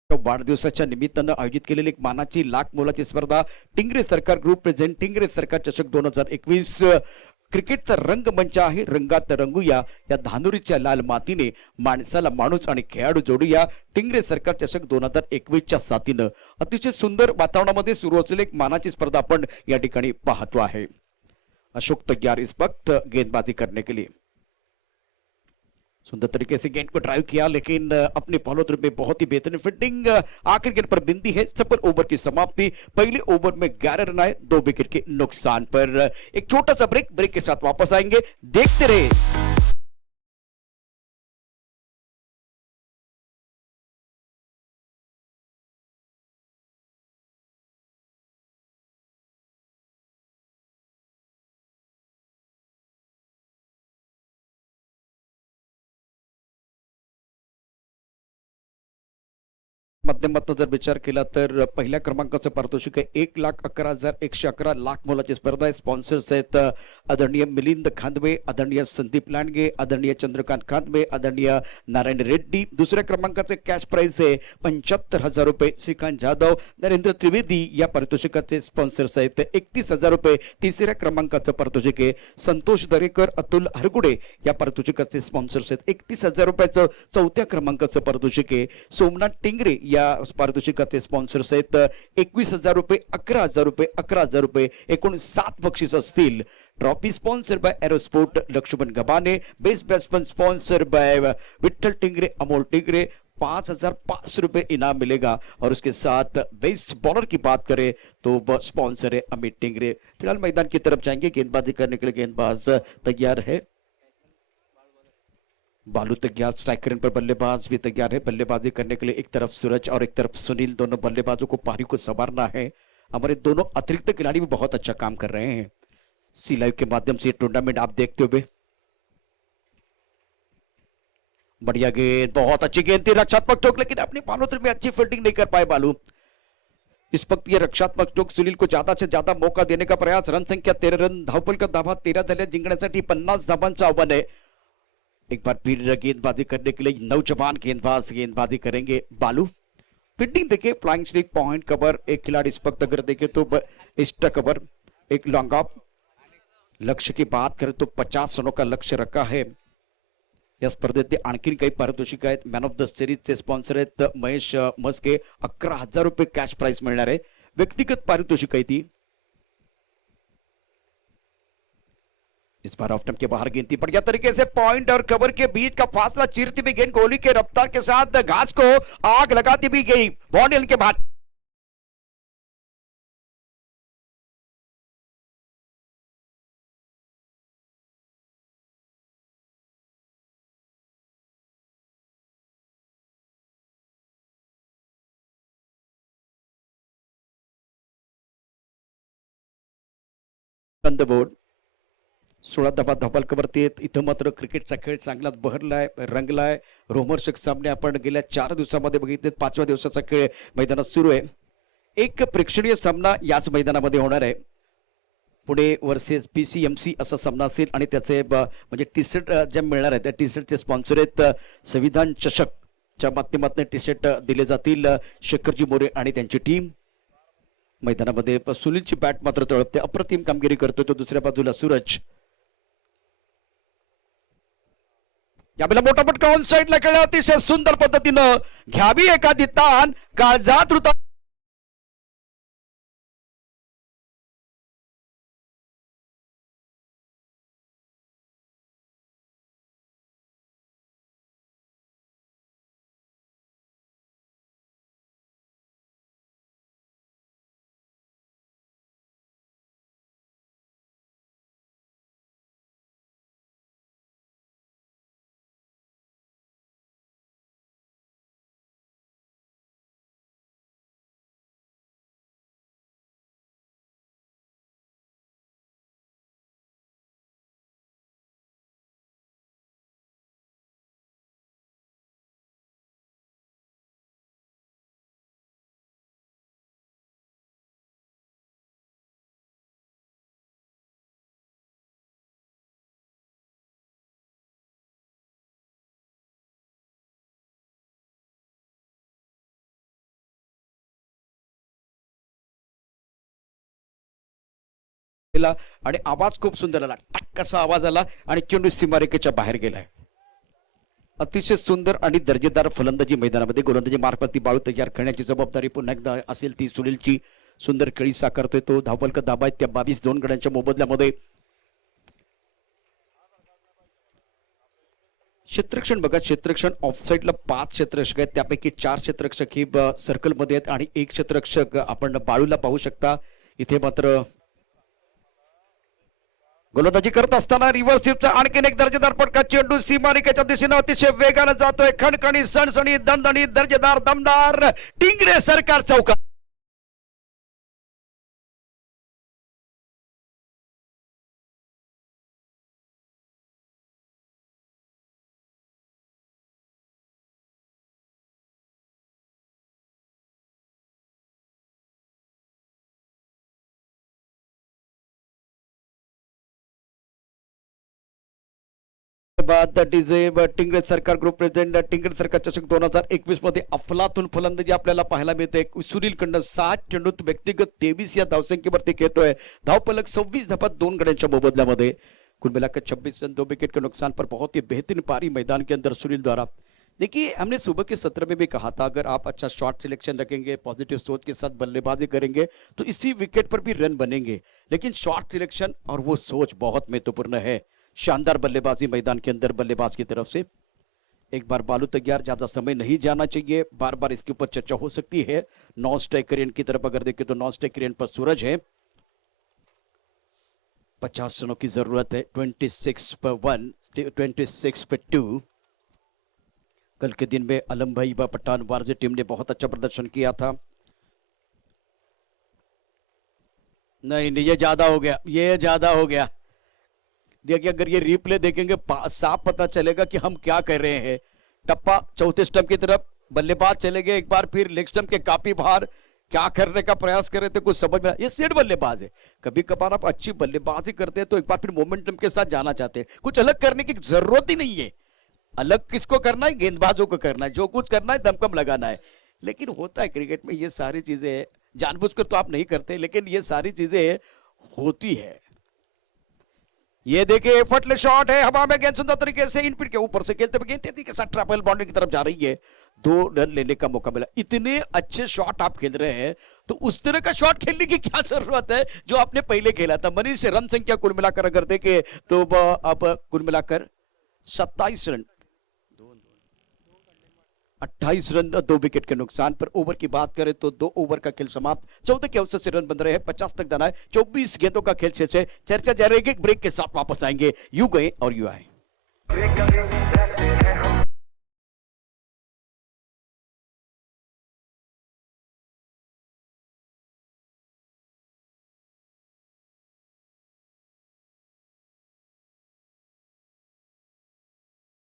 वाढदिवसाच्या निमित्तानं आयोजित केलेली एक मानाची लाख मोलाची स्पर्धा टिंगरे सरकार ग्रुप प्रेझेंट टिंगरे सरकार चषक 2021 क्रिकेटचा रंगमंच आहे, रंगात रंगूया, या धानुरीच्या लाल मातीने माणसाला माणूस आणि खेळाडू जोडूया। टिंगरे सरकार चषक 2021च्या साथीनं अतिशय सुंदर वातावरणामध्ये सुरू असलेली एक मानाची स्पर्धा आपण या ठिकाणी पाहतो आहे। अशोक तैयार इस वक्त गेंदबाजी करने के लिए, सुंदर तरीके से गेंद को ड्राइव किया, लेकिन अपने फॉलो थ्रू में बहुत ही बेहतरीन फिल्डिंग। आखिर गेंद पर बिंदी है, सफल ओवर की समाप्ति। पहले ओवर में 11 रन आए, 2 विकेट के नुकसान पर। एक छोटा सा ब्रेक, ब्रेक के साथ वापस आएंगे, देखते रहे। माध्यमातून जर विचार केला तर पहिल्या क्रमांकाचं पारितोषिक आहे 1,11,111 लाख मोलाची स्पर्धा आहे। स्पॉन्सर्स आहेत आदरणीय मिलिंद खांदवे, आदरणीय संदीप लांडगे, आदरणीय चंद्रकांत खांदवे, आदरणीय नारायण रेड्डी। दुसऱ्या क्रमांकाचे कॅश प्राइस आहे 75,000 रुपये। श्रीकांत जाधव, नरेंद्र त्रिवेदी या पारितोषिकाचे स्पॉन्सर्स आहेत 31,000 रुपये। तिसऱ्या क्रमांकाचं पारितोषिक आहे संतोष दरेकर, अतुल हरगुडे या पारितोषिकाचे स्पॉन्सर्स आहेत 31,000 रुपयाचं। चौथ्या क्रमांकाचं पारितोषिक आहे सोमनाथ टिंगरे या पारितोषिकाचे स्पॉन्सर्स आहेत 21,000 रुपये, 11,000 रुपये, 11,000 रुपये, एकूण 7 बक्षीस असतील। Trophy sponsor by Aerosport Laxman Gabane, best batsman sponsor by Vitthal Tingre, Amol Tingre, 5,500 रुपये इनाम मिलेगा। और उसके साथ बेस्ट बॉलर की बात करें तो स्पॉन्सर है अमित टिंगरे। फिलहाल मैदान की तरफ जाएंगे, गेंदबाजी करने के लिए गेंदबाज तैयार है, बालू तैयार, स्ट्राइकर पर बल्लेबाज भी तैयार है। बल्लेबाजी करने के लिए एक तरफ सूरज और एक तरफ सुनील, दोनों बल्लेबाजों को पारी को संवारना है। हमारे दोनों अतिरिक्त खिलाड़ी भी बहुत अच्छा काम कर रहे हैं। सी लाइव के माध्यम से टूर्नामेंट आप देखते हुए, बढ़िया गेंद, बहुत अच्छी गेंद थी, रक्षात्मक टोक, लेकिन अपनी पालोत्र में अच्छी फील्डिंग नहीं कर पाए बालू। इस वक्त ये रक्षात्मक टोक सुनील को ज्यादा से ज्यादा मौका देने का प्रयास। रन संख्या 13 रन, धावपल का धावा 13 झाले, जिंकण्यासाठी 50 धावांचं आव्हान है। एक बार फिर गेंदबाजी करने के लिए नौजवान गेंदबाज गेंदबाजी करेंगे बालू। फील्डिंग देखिए, फ्लाइंग स्लिप, पॉइंट कवर, एक खिलाड़ी इस वक्त अगर देखे तो एक्स्ट्रा कवर, एक लॉन्ग ऑफ। लक्ष्य की बात करें तो 50 रनों का लक्ष्य रखा है। या स्पर्धेत आणखीन काही पारितोषिक आहेत। मॅन ऑफ द सिरीजचे स्पॉन्सर आहेत महेश मस्के, 11,000 रुपये कॅश प्राइस मिळणार आहे। व्यक्तिगत पारितोषिक आहे ती। इस बार ऑफ स्टंप के बाहर गेंद थी, बढ़िया तरीके से पॉइंट और कवर के बीच का फासला चीरती भी गेंद गोली के रफ्तार के साथ घास को आग लगाती भी गई। बॉडी के बाद ऑन द बोर्ड 16 धावा धावफलकावरती आहेत. इथं मात्र क्रिकेटचा खेळ चांगलाच बहरलाय, रंगलाय. रोमहर्षक सामने आपण गेल्या 4 दिवसामध्ये बघितले. 5व्या दिवसाचा खेळ मैदानात सुरू आहे. एक प्रेक्षणीय सामना याच मैदानामध्ये होणार आहे. पुणे वर्सेस PCMC असा सामना असेल आणि त्याचे म्हणजे टी शर्ट ज्या मिळणार आहेत त्या टी शर्टचे स्पॉन्सर आहेत संविधान चषकच्या माध्यमातून टी शर्ट दिले जातील. शेखरजी मोरे आणि त्यांची टीम मैदानामध्ये. सुनीलची बॅट मात्र तळपते, अप्रतिम कामगिरी करतो तो. दुसऱ्या बाजूला सूरज. यावेळेला मोठा पटका ऑन साईडला खेळला, अतिशय सुंदर पद्धतीनं घ्यावी एखादी ताण, काळजात रुता आणि आवाज खूप सुंदर आला, टक असा आवाज आला आणि चेंडू सीमारेषेच्या बाहेर गेलाय. अतिशय सुंदर आणि दर्जेदार फलंदाजी मैदानामध्ये गोलंदाजी मार्फत ती बाळू तयार करण्याची जबाबदारी पुन्हा एकदा असेल ती सुनीलची. सुंदर खेळी साकारतोय तो. धावफलक धाबा आहेत त्या 22 2 गड्यांच्या मोबदल्यामध्ये. क्षेत्ररक्षण बघा, क्षेत्ररक्षण ऑफसाईडला 5 क्षेत्ररक्षक आहेत, त्यापैकी 4 क्षेत्ररक्षक ही सर्कलमध्ये आहेत आणि 1 क्षेत्ररक्षक आपण बाळूला पाहू शकता. इथे मात्र गोलंदाजी करत असताना रिव्हर्स स्वीपचा आणखीन एक दर्जेदार फटका. चेंडू सीमारेषेच्या दिशेने अतिशय वेगाने जातोय. खणखणी सणसणी दणदणी दर्जेदार दमदार टिंगरे सरकार चौका. बाद डीजे टिंगरे सरकार ग्रुप प्रेझेंट टिंगरे सरकार चषक 2021 मध्ये अफलातून फलंदाजी आपल्याला पाहायला मिळते. सुनील कडनं 7 चेंडूत व्यक्तिगत 23 या धावसंख्येवरती खेळतोय. धावफलक 26 धावात 2 गड्यांच्या मोबदल्यामध्ये. कुल मिलाकर 26 रन 2 विकेट के नुकसान पर बहुत ही बेहतरीन पारी मैदान के अंदर सुनील द्वारा. देखिए, हमने सुबह के सत्र में भी कहा था अगर आप अच्छा शॉट सिलेक्शन रखेंगे, पॉजिटिव सोच के साथ बल्लेबाजी करेंगे तो इसी विकेट पर भी रन बनेंगे. लेकिन शॉट सिलेक्शन और वो सोच बहुत महत्वपूर्ण है. शानदार बल्लेबाजी मैदान के अंदर बल्लेबाज की तरफ से. एक बार बालू तैयार, ज्यादा समय नहीं जाना चाहिए. बार बार इसके ऊपर चर्चा हो सकती है. नॉन स्ट्राइकर एंड की तरफ अगर देखें तो नॉन स्ट्राइकर एंड पर सूरज है. 50 रनों की जरूरत है. 26 पर 1, 26 पर 2. कल के दिन में अलम भाई व पठान वारजे टीम ने बहुत अच्छा प्रदर्शन किया था. नहीं नहीं, ये ज्यादा हो गया, ये ज्यादा हो गया. देखिए, अगर ये रिप्ले देखेंगे साफ पता चलेगा कि हम क्या कर रहे हैं. टप्पा चौथे स्टंप की तरफ, बल्लेबाज चले गए एक बार फिर लेग स्टंप के काफी बाहर. क्या करने का प्रयास कर रहे थे कुछ समझ में. ये सेट बल्लेबाज है. कभी कभार आप अच्छी बल्लेबाजी करते हैं तो एक बार फिर मोमेंटम के साथ जाना चाहते हैं. कुछ अलग करने की जरूरत ही नहीं है. अलग किसको करना है? गेंदबाजों को करना है. जो कुछ करना है दमकम लगाना है. लेकिन होता है क्रिकेट में ये सारी चीजें, जानबूझकर तो आप नहीं करते लेकिन ये सारी चीजें होती है. ये देखिए, एफर्टलेस शॉट है, हवा में गेंद सुंदर तरीके से इन के ऊपर से खेलते हुए गेंद तेजी के साथ ट्रैपल बाउंड्री की तरफ जा रही है. 2 रन लेने का मौका मिला. इतने अच्छे शॉट आप खेल रहे हैं तो उस तरह का शॉट खेलने की क्या जरूरत है जो आपने पहले खेला था. मनीष, रन संख्या कुल मिलाकर अगर देखे तो अब कुल मिलाकर 27 रन, 28 रन 2 विकेट के नुकसान पर. ओवर की बात करें तो 2 ओवर का खेल समाप्त. 14 के अवसर से रन बन रहे हैं. 50 तक जाना है. 24 गेंदों का खेल शेष है. चर्चा जारी रहेगी. ब्रेक के साथ वापस आएंगे. यू गए और यू आए.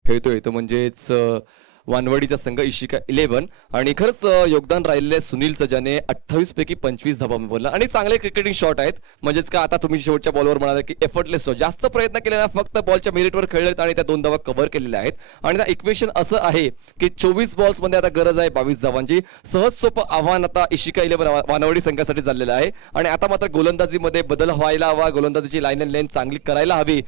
खेळतोय तो म्हणजेच वानवडीचा संघ इशिका 11 आणि खरंच योगदान राहिलेले सुनीलचं ज्याने 28 पैकी 25 धावा मिळवला आणि चांगले क्रिकेटिंग शॉट आहेत म्हणजेच का आता तुम्ही शेवटच्या बॉलवर म्हणाले की एफर्टलेस जास्त प्रयत्न केले ना फक्त बॉलच्या मेरिटवर खेळलेत आणि त्या 2 धावा कव्हर केलेल्या आहेत आणि त्या इक्वेशन असं आहे की 24 बॉल्स मध्ये आता गरज आहे 22 धावांची सहज सोपं आव्हान आता इशिका 11 वानवडी संघासाठी चाललेलं आहे आणि आता मात्र गोलंदाजीमध्ये बदल व्हायला हवा गोलंदाजीची लाईन अँड लेंथ चांगली करायला हवी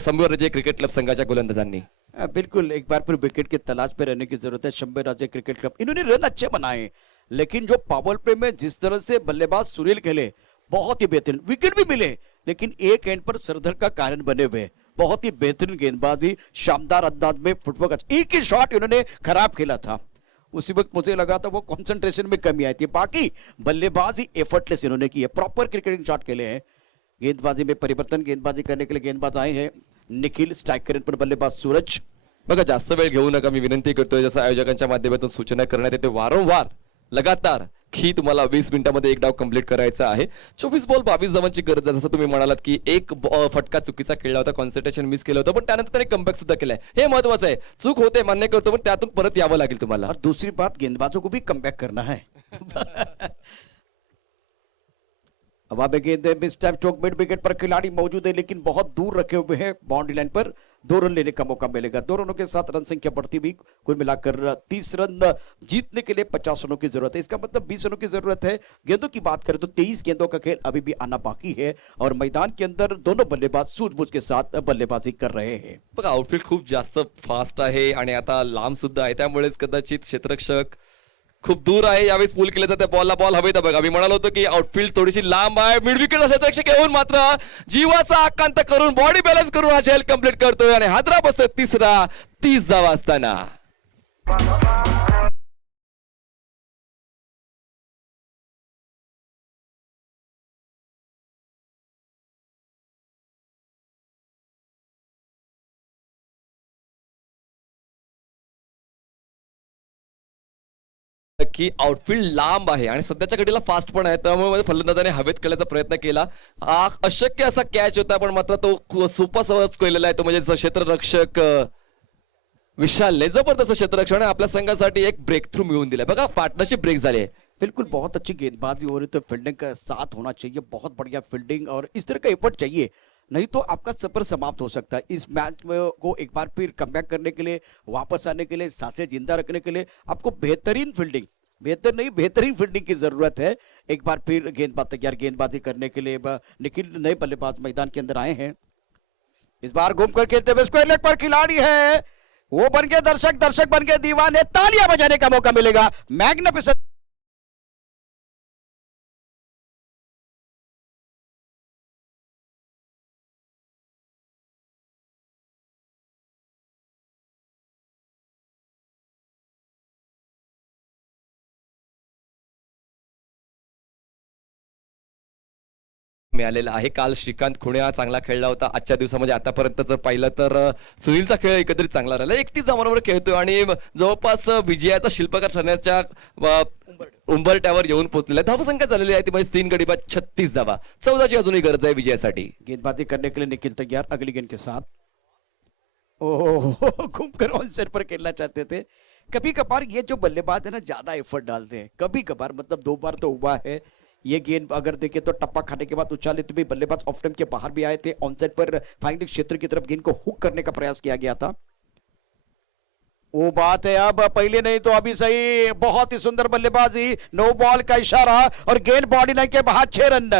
शंभर राजे क्रिकेट क्लब संघाच्या गोलंदाजांनी बिल्कुल एक बार फिर विकेट की तलाश पे रहने की जरूरत है शंभर राज्य क्रिकेट क्लब इन्होंने रन अच्छे बनाए लेकिन जो पावर प्ले में जिस तरह से बल्लेबाज सुनील खेले बहुत ही बेहतरीन विकेट भी मिले लेकिन एक एंड पर सरदर का कारण बने हुए बहुत ही बेहतरीन गेंदबाजी शानदार अंदाज में फुटवर्क एक ही शॉट इन्होंने खराब खेला था उसी वक्त मुझे लगा था वो कंसंट्रेशन में कमी आई थी बाकी बल्लेबाजी एफर्टलेस इन्होंने की है प्रॉपर क्रिकेटिंग शॉट खेले हैं गेंदबाजी में परिवर्तन गेंदबाजी करने के लिए गेंदबाज आए हैं निखिल स्ट्राइक करेन पण बल्लेबाज सूरज बघा जास्त वेळ घेऊ नका मी विनंती करतोय जसं आयोजकांच्या माध्यमातून सूचना करण्यात येते वारंवार लगातार की तुम्हाला 20 मिनिटांमध्ये एक डाव कंप्लीट करायचा आहे 24 बॉल 22 धावांची गरज आहे जसं तुम्ही म्हणालात की एक फटका चुकीचा खेळला होता कॉन्सन्ट्रेशन मिस केलं होतं पण त्यानंतर त्याने कमबॅक सुद्धा केलाय हे महत्वाचं आहे चूक होते मान्य करतो पण त्यातून परत यावं लागेल तुम्हाला और दूसरी बात गेंदबाजों को भी कमबैक करना है हवा में गेंद miss time stroke mid wicket पर खिलाड़ी मौजूद है लेकिन बहुत दूर रखे हुए हैं बाउंड्री लाइन पर 2 रन लेने का मौका मिलेगा 2 रनों के साथ रन संख्या बढ़ती हुई कुल मिलाकर 30 रन जीतने के लिए 50 रनों की जरूरत है इसका मतलब 20 रनों की जरूरत है गेंदों की बात करें तो 23 गेंदों का खेल अभी भी आना बाकी है और मैदान के अंदर दोनों बल्लेबाज सूझबूझ के साथ बल्लेबाजी कर रहे हैं बघा आउटफील्ड खूप जास्त फास्ट आहे आणि आता लांब सुद्धा आहे त्यामुळेच कदाचित क्षेत्ररक्षक खूप दूर आहे यावेळेस पूल केलं जातं बॉलला बॉल हवेत बघा मी म्हणालो होतो की आउटफील्ड थोडीशी लांब आहे मिड विकेट क्षेत्ररक्षक येऊन मात्र जीवाचा आकांत करून बॉडी बॅलन्स करून हा झेल कंप्लीट करतोय आणि हादरा बसतोय तिसरा 30 धावा असताना की आउटफील्ड लांब आहे आणि सध्याच्या घडीला फास्ट पण आहे त्यामुळे फलंदाजाने हवेत खेळण्याचा प्रयत्न केला अशक्य असा कॅच होता पण मात्र तो सुपर सहज केलेला आहे तो म्हणजे क्षेत्ररक्षक विशालने जबरदस्त क्षेत्ररक्षण आपल्या संघासाठी एक ब्रेक थ्रू मिळवून दिलाय बघा पार्टनरशिप ब्रेक झाले बिल्कुल बहुत अच्छी गेंदबाजी हो रही तो फील्डिंग का साथ होना चाहिए बहुत बढ़िया फील्डिंग और इस तरह का एफर्ट चाहिए नहीं तो आपका सफर समाप्त हो सकता है इस मैच में को एक बार फिर कमबैक करने के लिए वापस आने के लिए सांसें जिंदा रखने के लिए आपको बेहतरीन फील्डिंग बेहतर नहीं बेहतरीन फील्डिंग की जरूरत है एक बार फिर गेंदबाजी करने के लिए निखिल नए बल्लेबाज मैदान के अंदर आए हैं इस बार घूम कर खेलते हुए स्क्वायर लेग पर खिलाड़ी है वो बन गए दर्शक बन गए दीवाने तालियां बजाने का मौका मिलेगा मैग्निफिसेंट मिळालेला आहे काल श्रीकांत खुणे हा चांगला खेळला होता आजच्या दिवसामध्ये आतापर्यंत जर पाहिलं तर सुनीलचा खेळ एकत्रित चांगला राहिला 31 धावांवर खेळतोय आणि जवळपास विजयाचा शिल्पकार ठरण्याच्या उंबरट्यावर येऊन पोहोचलेला धावसंख्या झालेली आहे ती म्हणजे 3 गडी बाद 36 धावा 14 ची अजूनही गरज आहे विजयासाठी गेंदबाजी करने के लिए निखिल तैयार अगली गेंद के साथ ओह घूम कर ऑन सेट पर खेलना चाहते थे कभी कभार ये जो बल्लेबाज है ना ज्यादा एफर्ट डालते हैं कभी कभार मतलब 2 बार तो हुआ है ये गेंद अगर देखें तो टप्पा खाने के बाद उछाले तो भी बल्लेबाज ऑफ टाइम के बाहर भी आए थे ऑन साइड पर फाइनल क्षेत्र की तरफ गेंद को हुक करने का प्रयास किया गया था वो बात है अब पहले नहीं तो अभी सही बहुत ही सुंदर बल्लेबाजी नो बॉल का इशारा और गेंद बॉडी लाइन के बाहर 6 रन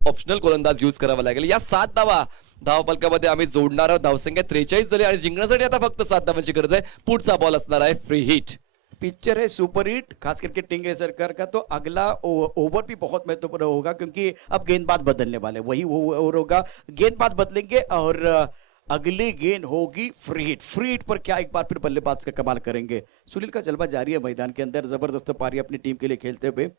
ऑप्शनल गोलंदाज यूज करावा लागेल या 7 धावा धावफलकामध्ये आम्ही जोडणार आहोत धावसंख्या 43 झाली आणि जिंकण्यासाठी आता फक्त 7 धावांची गरज आहे पुढचा बॉल असणार आहे फ्री हिट पिक्चर है सुपर हिट, खास करके टिंगरे सरकार का। तो अगला ओवर भी बहुत महत्वपूर्ण होगा, क्योंकि अब गेंदबाज बदलने वाले, वही वो ओवर होगा, गेंदबाज बदलेंगे और अगली गेंद होगी फ्री हिट। फ्री हिट पर क्या एक बार फिर बल्लेबाज का कमाल करेंगे। सुनील का जलवा जारी है मैदान के अंदर, जबरदस्त पारी अपनी टीम के लिए खेलते हुए।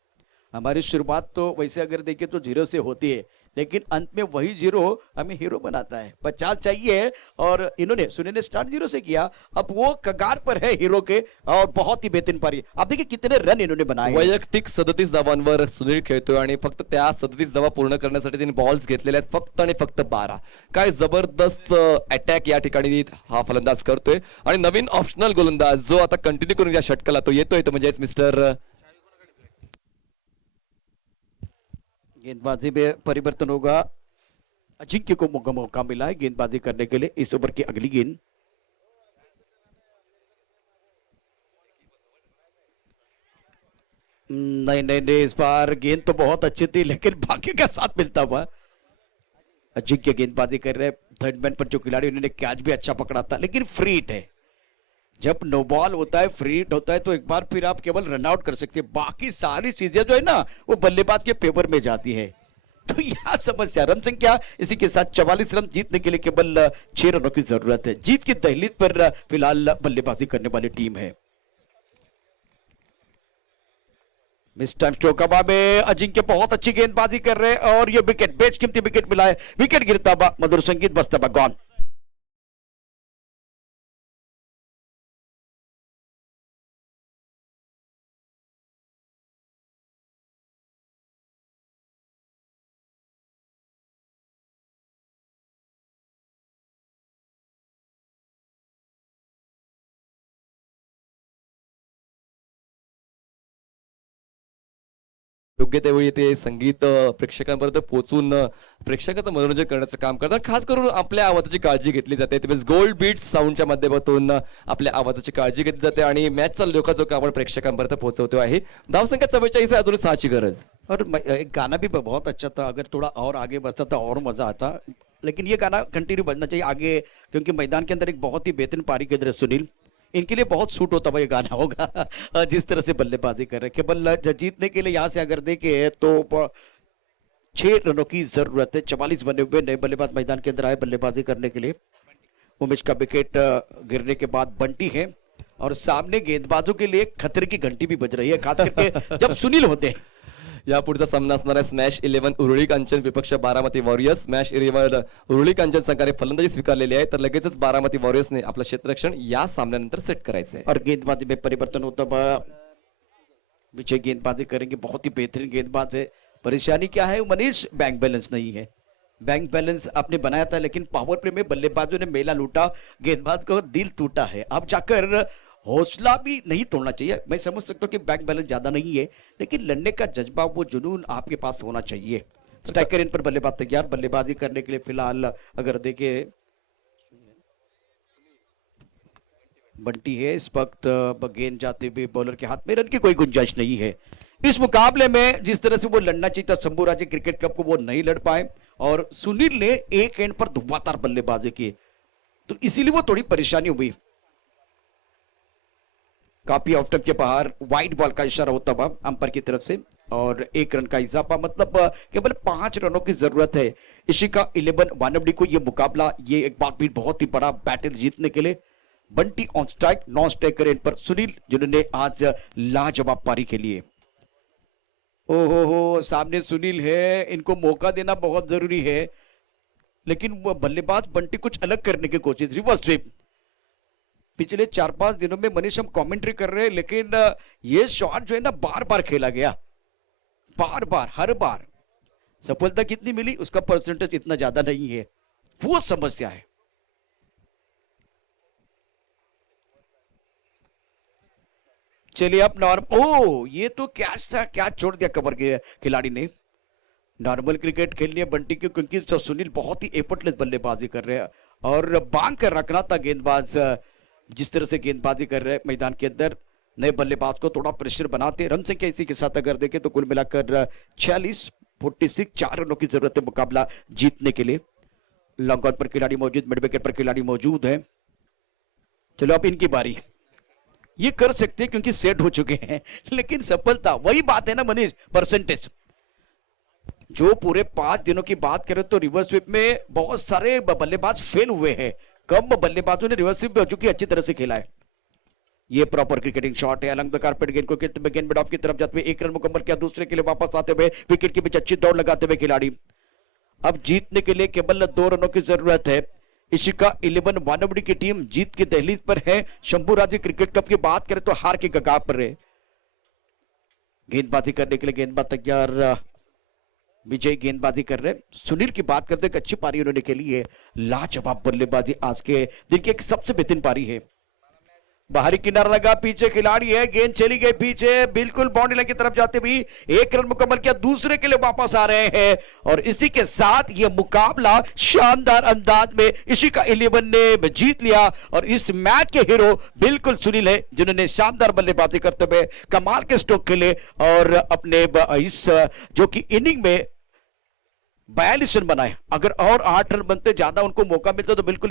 हमारी शुरुआत तो वैसे अगर देखिए तो 0 से होती है, लेकिन अंत में वही 0 हमें हीरो बनाता है। 50 चाहिए और इन्होंने सुनील ने स्टार्ट 0 से किया, अब वो कगार पर है हीरो के, और बहुत ही बेहतरीन पारी। आप देखिए कितने रन इन्होंने बनाए। वैयक्तिक 37 धावांवर सुनील खेळतोय आणि फक्त त्या 37 धावा पूर्ण करण्यासाठी त्यांनी बॉल्स घेतलेले आहेत फक्त आणि फक्त 12। काय जबरदस्त अटॅक या ठिकाणी हा फलंदाज करतोय आणि नवीन ऑप्शनल गोलंदाज जो आता कंटिन्यू करून या षटकाला तो येतोय, तो म्हणजेच मिस्टर गेंदबाजी में परिवर्तन होगा, अजिंक्य को मौका मिला है गेंदबाजी करने के लिए। इस ओवर की अगली गेंद नहीं नहीं नहीं, इस बार गेंद तो बहुत अच्छी थी, लेकिन भाग्य का साथ मिलता हुआ अजिंक्य गेंदबाजी कर रहे। थर्ड मैन पर जो खिलाड़ी, उन्होंने कैच भी अच्छा पकड़ा था, लेकिन फ्री हिट है। जब नो बॉल होता है, फ्री हिट होता है, तो एक बार फिर आप केवल रन आउट कर सकते हैं, बाकी सारी चीजें जो है ना वो बल्लेबाज के फेवर में जाती है। तो यह समस्या। रन संख्या इसी के साथ 44 रन, जीतने के लिए केवल 6 रनों की जरूरत है। जीत की दहलीज पर फिलहाल बल्लेबाजी करने वाली टीम है। मिस टाइम चौका में अजिंक्य बहुत अच्छी गेंदबाजी कर रहे हैं और ये विकेट, बेशकीमती विकेट मिला है। विकेट गिरता हुआ, मधुर संगीत बजता हुआ, गॉन। योग्य त्यावेळी ते संगीत प्रेक्षकांपर्यंत पोहोचून प्रेक्षकाचं मनोरंजन करण्याचं काम करतात। खास करून आपल्या आवाजाची काळजी घेतली जाते, त्यावेळेस गोल्ड बीट्स साऊंडच्या माध्यमातून आपल्या आवाजाची काळजी घेतली जाते आणि मॅचचा लोकांचा आपण प्रेक्षकांपर्यंत पोहोचवतो आहे। धावसंख्या 44 आहे, अजून 6ची गरज। और एक गाना भी बहुत अच्छा था, अगर थोड़ा और आगे बजता तो और मजा आता, लेकिन ये गाना कंटिन्यू बजना चाहिए आगे, क्योंकि मैदान के अंदर एक बहुत ही बेहतरीन पारी के दृश्य सुनील, इनके लिए बहुत सूट होता हुआ ये गाना होगा। जिस तरह से बल्लेबाजी कर रहे हैं, केवल जीतने के लिए यहाँ से अगर देखें तो 6 रनों की जरूरत है। 44 बने हुए नए बल्लेबाज मैदान के अंदर आए बल्लेबाजी करने के लिए। उमेश का विकेट गिरने के बाद बंटी है और सामने गेंदबाजों के लिए खतरे की घंटी भी बज रही है, खास करके जब सुनील होते हैं। या पुढचा सामना असणार आहे स्मॅश 11 उरुळी कांचन विपक्ष बारामती वॉरियर्स। स्मॅश 11 उरुळी कांचन संघाने फलंदाजी स्वीकारलेली आहे, तर लगेचच बारामती वॉरियर्सने आपलं क्षेत्ररक्षण या सामन्यानंतर सेट करायचं आहे। और गेंदबाजी में परिवर्तन होता हुआ विजय गेंदबाजी करेंगे, बहुत ही बेहतरीन गेंदबाज है। परेशानी क्या है, मनीष बैंक बैलेंस नहीं है। बैंक बैलेंस आपने बनाया था, लेकिन पावर प्ले में बल्लेबाजों ने मेला लूटा, गेंदबाज का दिल टूटा है। अब जाकर हौसला भी नहीं तोड़ना चाहिए। मैं समझ सकता हूँ कि बैंक बैलेंस ज्यादा नहीं है, लेकिन लड़ने का जज्बा, वो जुनून आपके पास होना चाहिए। स्ट्राइकर इन पर बल्लेबाज तैयार, बल्लेबाजी करने के लिए फिलहाल अगर देखे बंटी है। इस वक्त गेंद जाते हुए बॉलर के हाथ में, रन की कोई गुंजाइश नहीं है। इस मुकाबले में जिस तरह से वो लड़ना चाहिए था शंभू राजे क्रिकेट क्लब को, वो नहीं लड़ पाए और सुनील ने एक एंड पर धुआंधार बल्लेबाजी की, तो इसीलिए वो थोड़ी परेशानी हुई। काफी ऑफ टाइम के बाहर वाइड बॉल का इशारा होता हुआ अंपायर की तरफ से और 1 रन का इजाफा, मतलब केवल 5 रनों की जरूरत है इशिका 11 वानवडी को। ये मुकाबला, ये एक बार भी बहुत ही बड़ा बैटल जीतने के लिए। Bunty on strike, non striker इन पर सुनील, जिन्होंने आज लाजवाब पारी के लिए। ओहो हो, सामने सुनील है, इनको मौका देना बहुत जरूरी है, लेकिन वो बल्लेबाज बंटी कुछ अलग करने की कोशिश, रिवर्स स्वीप। पिछले 4-5 दिनों में मनीष हम कमेंट्री कर रहे हैं, लेकिन ये शॉट जो है ना बार बार खेला गया, बार बार, हर बार। सफलता कितनी मिली उसका परसेंटेज इतना ज्यादा नहीं है, वो समस्या है। चलिए अब नॉर्मल, ये तो कैच था, कैच छोड़ दिया कवर के खिलाड़ी ने। नॉर्मल क्रिकेट खेलनी है बंटी की, क्योंकि सुनील बहुत ही एफर्टलेस बल्लेबाजी कर रहे हैं और बांध कर रखना था गेंदबाज। जिस तरह से गेंदबाजी कर रहे हैं मैदान के अंदर, नए बल्लेबाज को थोड़ा प्रेशर बनाते। रन संख्या इसी के साथ अगर देखें तो कुल मिलाकर 46 4 रनों की जरूरत है मुकाबला जीतने के लिए। लॉन्ग ऑन पर खिलाड़ी मौजूद, मिड विकेट पर खिलाड़ी मौजूद है। चलो अब इनकी बारी। ये कर सकते हैं क्योंकि सेट हो चुके हैं, लेकिन सफलता वही बात है ना मनीष, परसेंटेज। जो पूरे 5 दिनों की बात करें तो रिवर्स स्वीप में बहुत सारे बल्लेबाज फेल हुए हैं, कम बल्लेबाजों ने रिवर्स स्वीप चूंकि अच्छी तरह से खेला है। ये प्रॉपर क्रिकेटिंग शॉट है, अलंग द कारपेट, गेंद को गेंद मिड ऑफ की तरफ जाते हुए 1 रन मुकम्मल किया, दूसरे के लिए वापस आते हुए विकेट के बीच अच्छी दौड़ लगाते हुए खिलाड़ी। अब जीतने के लिए केवल 2 रनों की जरूरत है। इशिका 11 वानवड़ी की टीम जीत की दहलीज पर है। शंभूराजी क्रिकेट कप की बात करें तो हार की कगार पर है। गेंदबाजी करने के लिए गेंदबाज तैयार, विजय गेंदबाजी कर रहे। सुनील की बात करते हैं, अच्छी पारी उन्होंने खेली है, लाजवाब बल्लेबाजी आज के दिन की एक सबसे बेहतरीन पारी है। बाहरी किनारा लगा, पीछे खिलाड़ी है, गेंद चली गई पीछे, बिल्कुल बाउंड्री लाइन की तरफ जाते हुए 1 रन मुकम्मल किया, दूसरे के लिए वापस आ रहे हैं और इसी के साथ यह मुकाबला शानदार अंदाज में इशिका 11 ने जीत लिया। और इस मैच के हीरो बिल्कुल सुनील है, जिन्होंने शानदार बल्लेबाजी करते हुए कमाल के स्ट्रोक खेले और अपने इस जो कि इनिंग में 42 रन बनाए। अगर और 8 रन बनते, ज्यादा उनको मौका मिलता तो बिल्कुल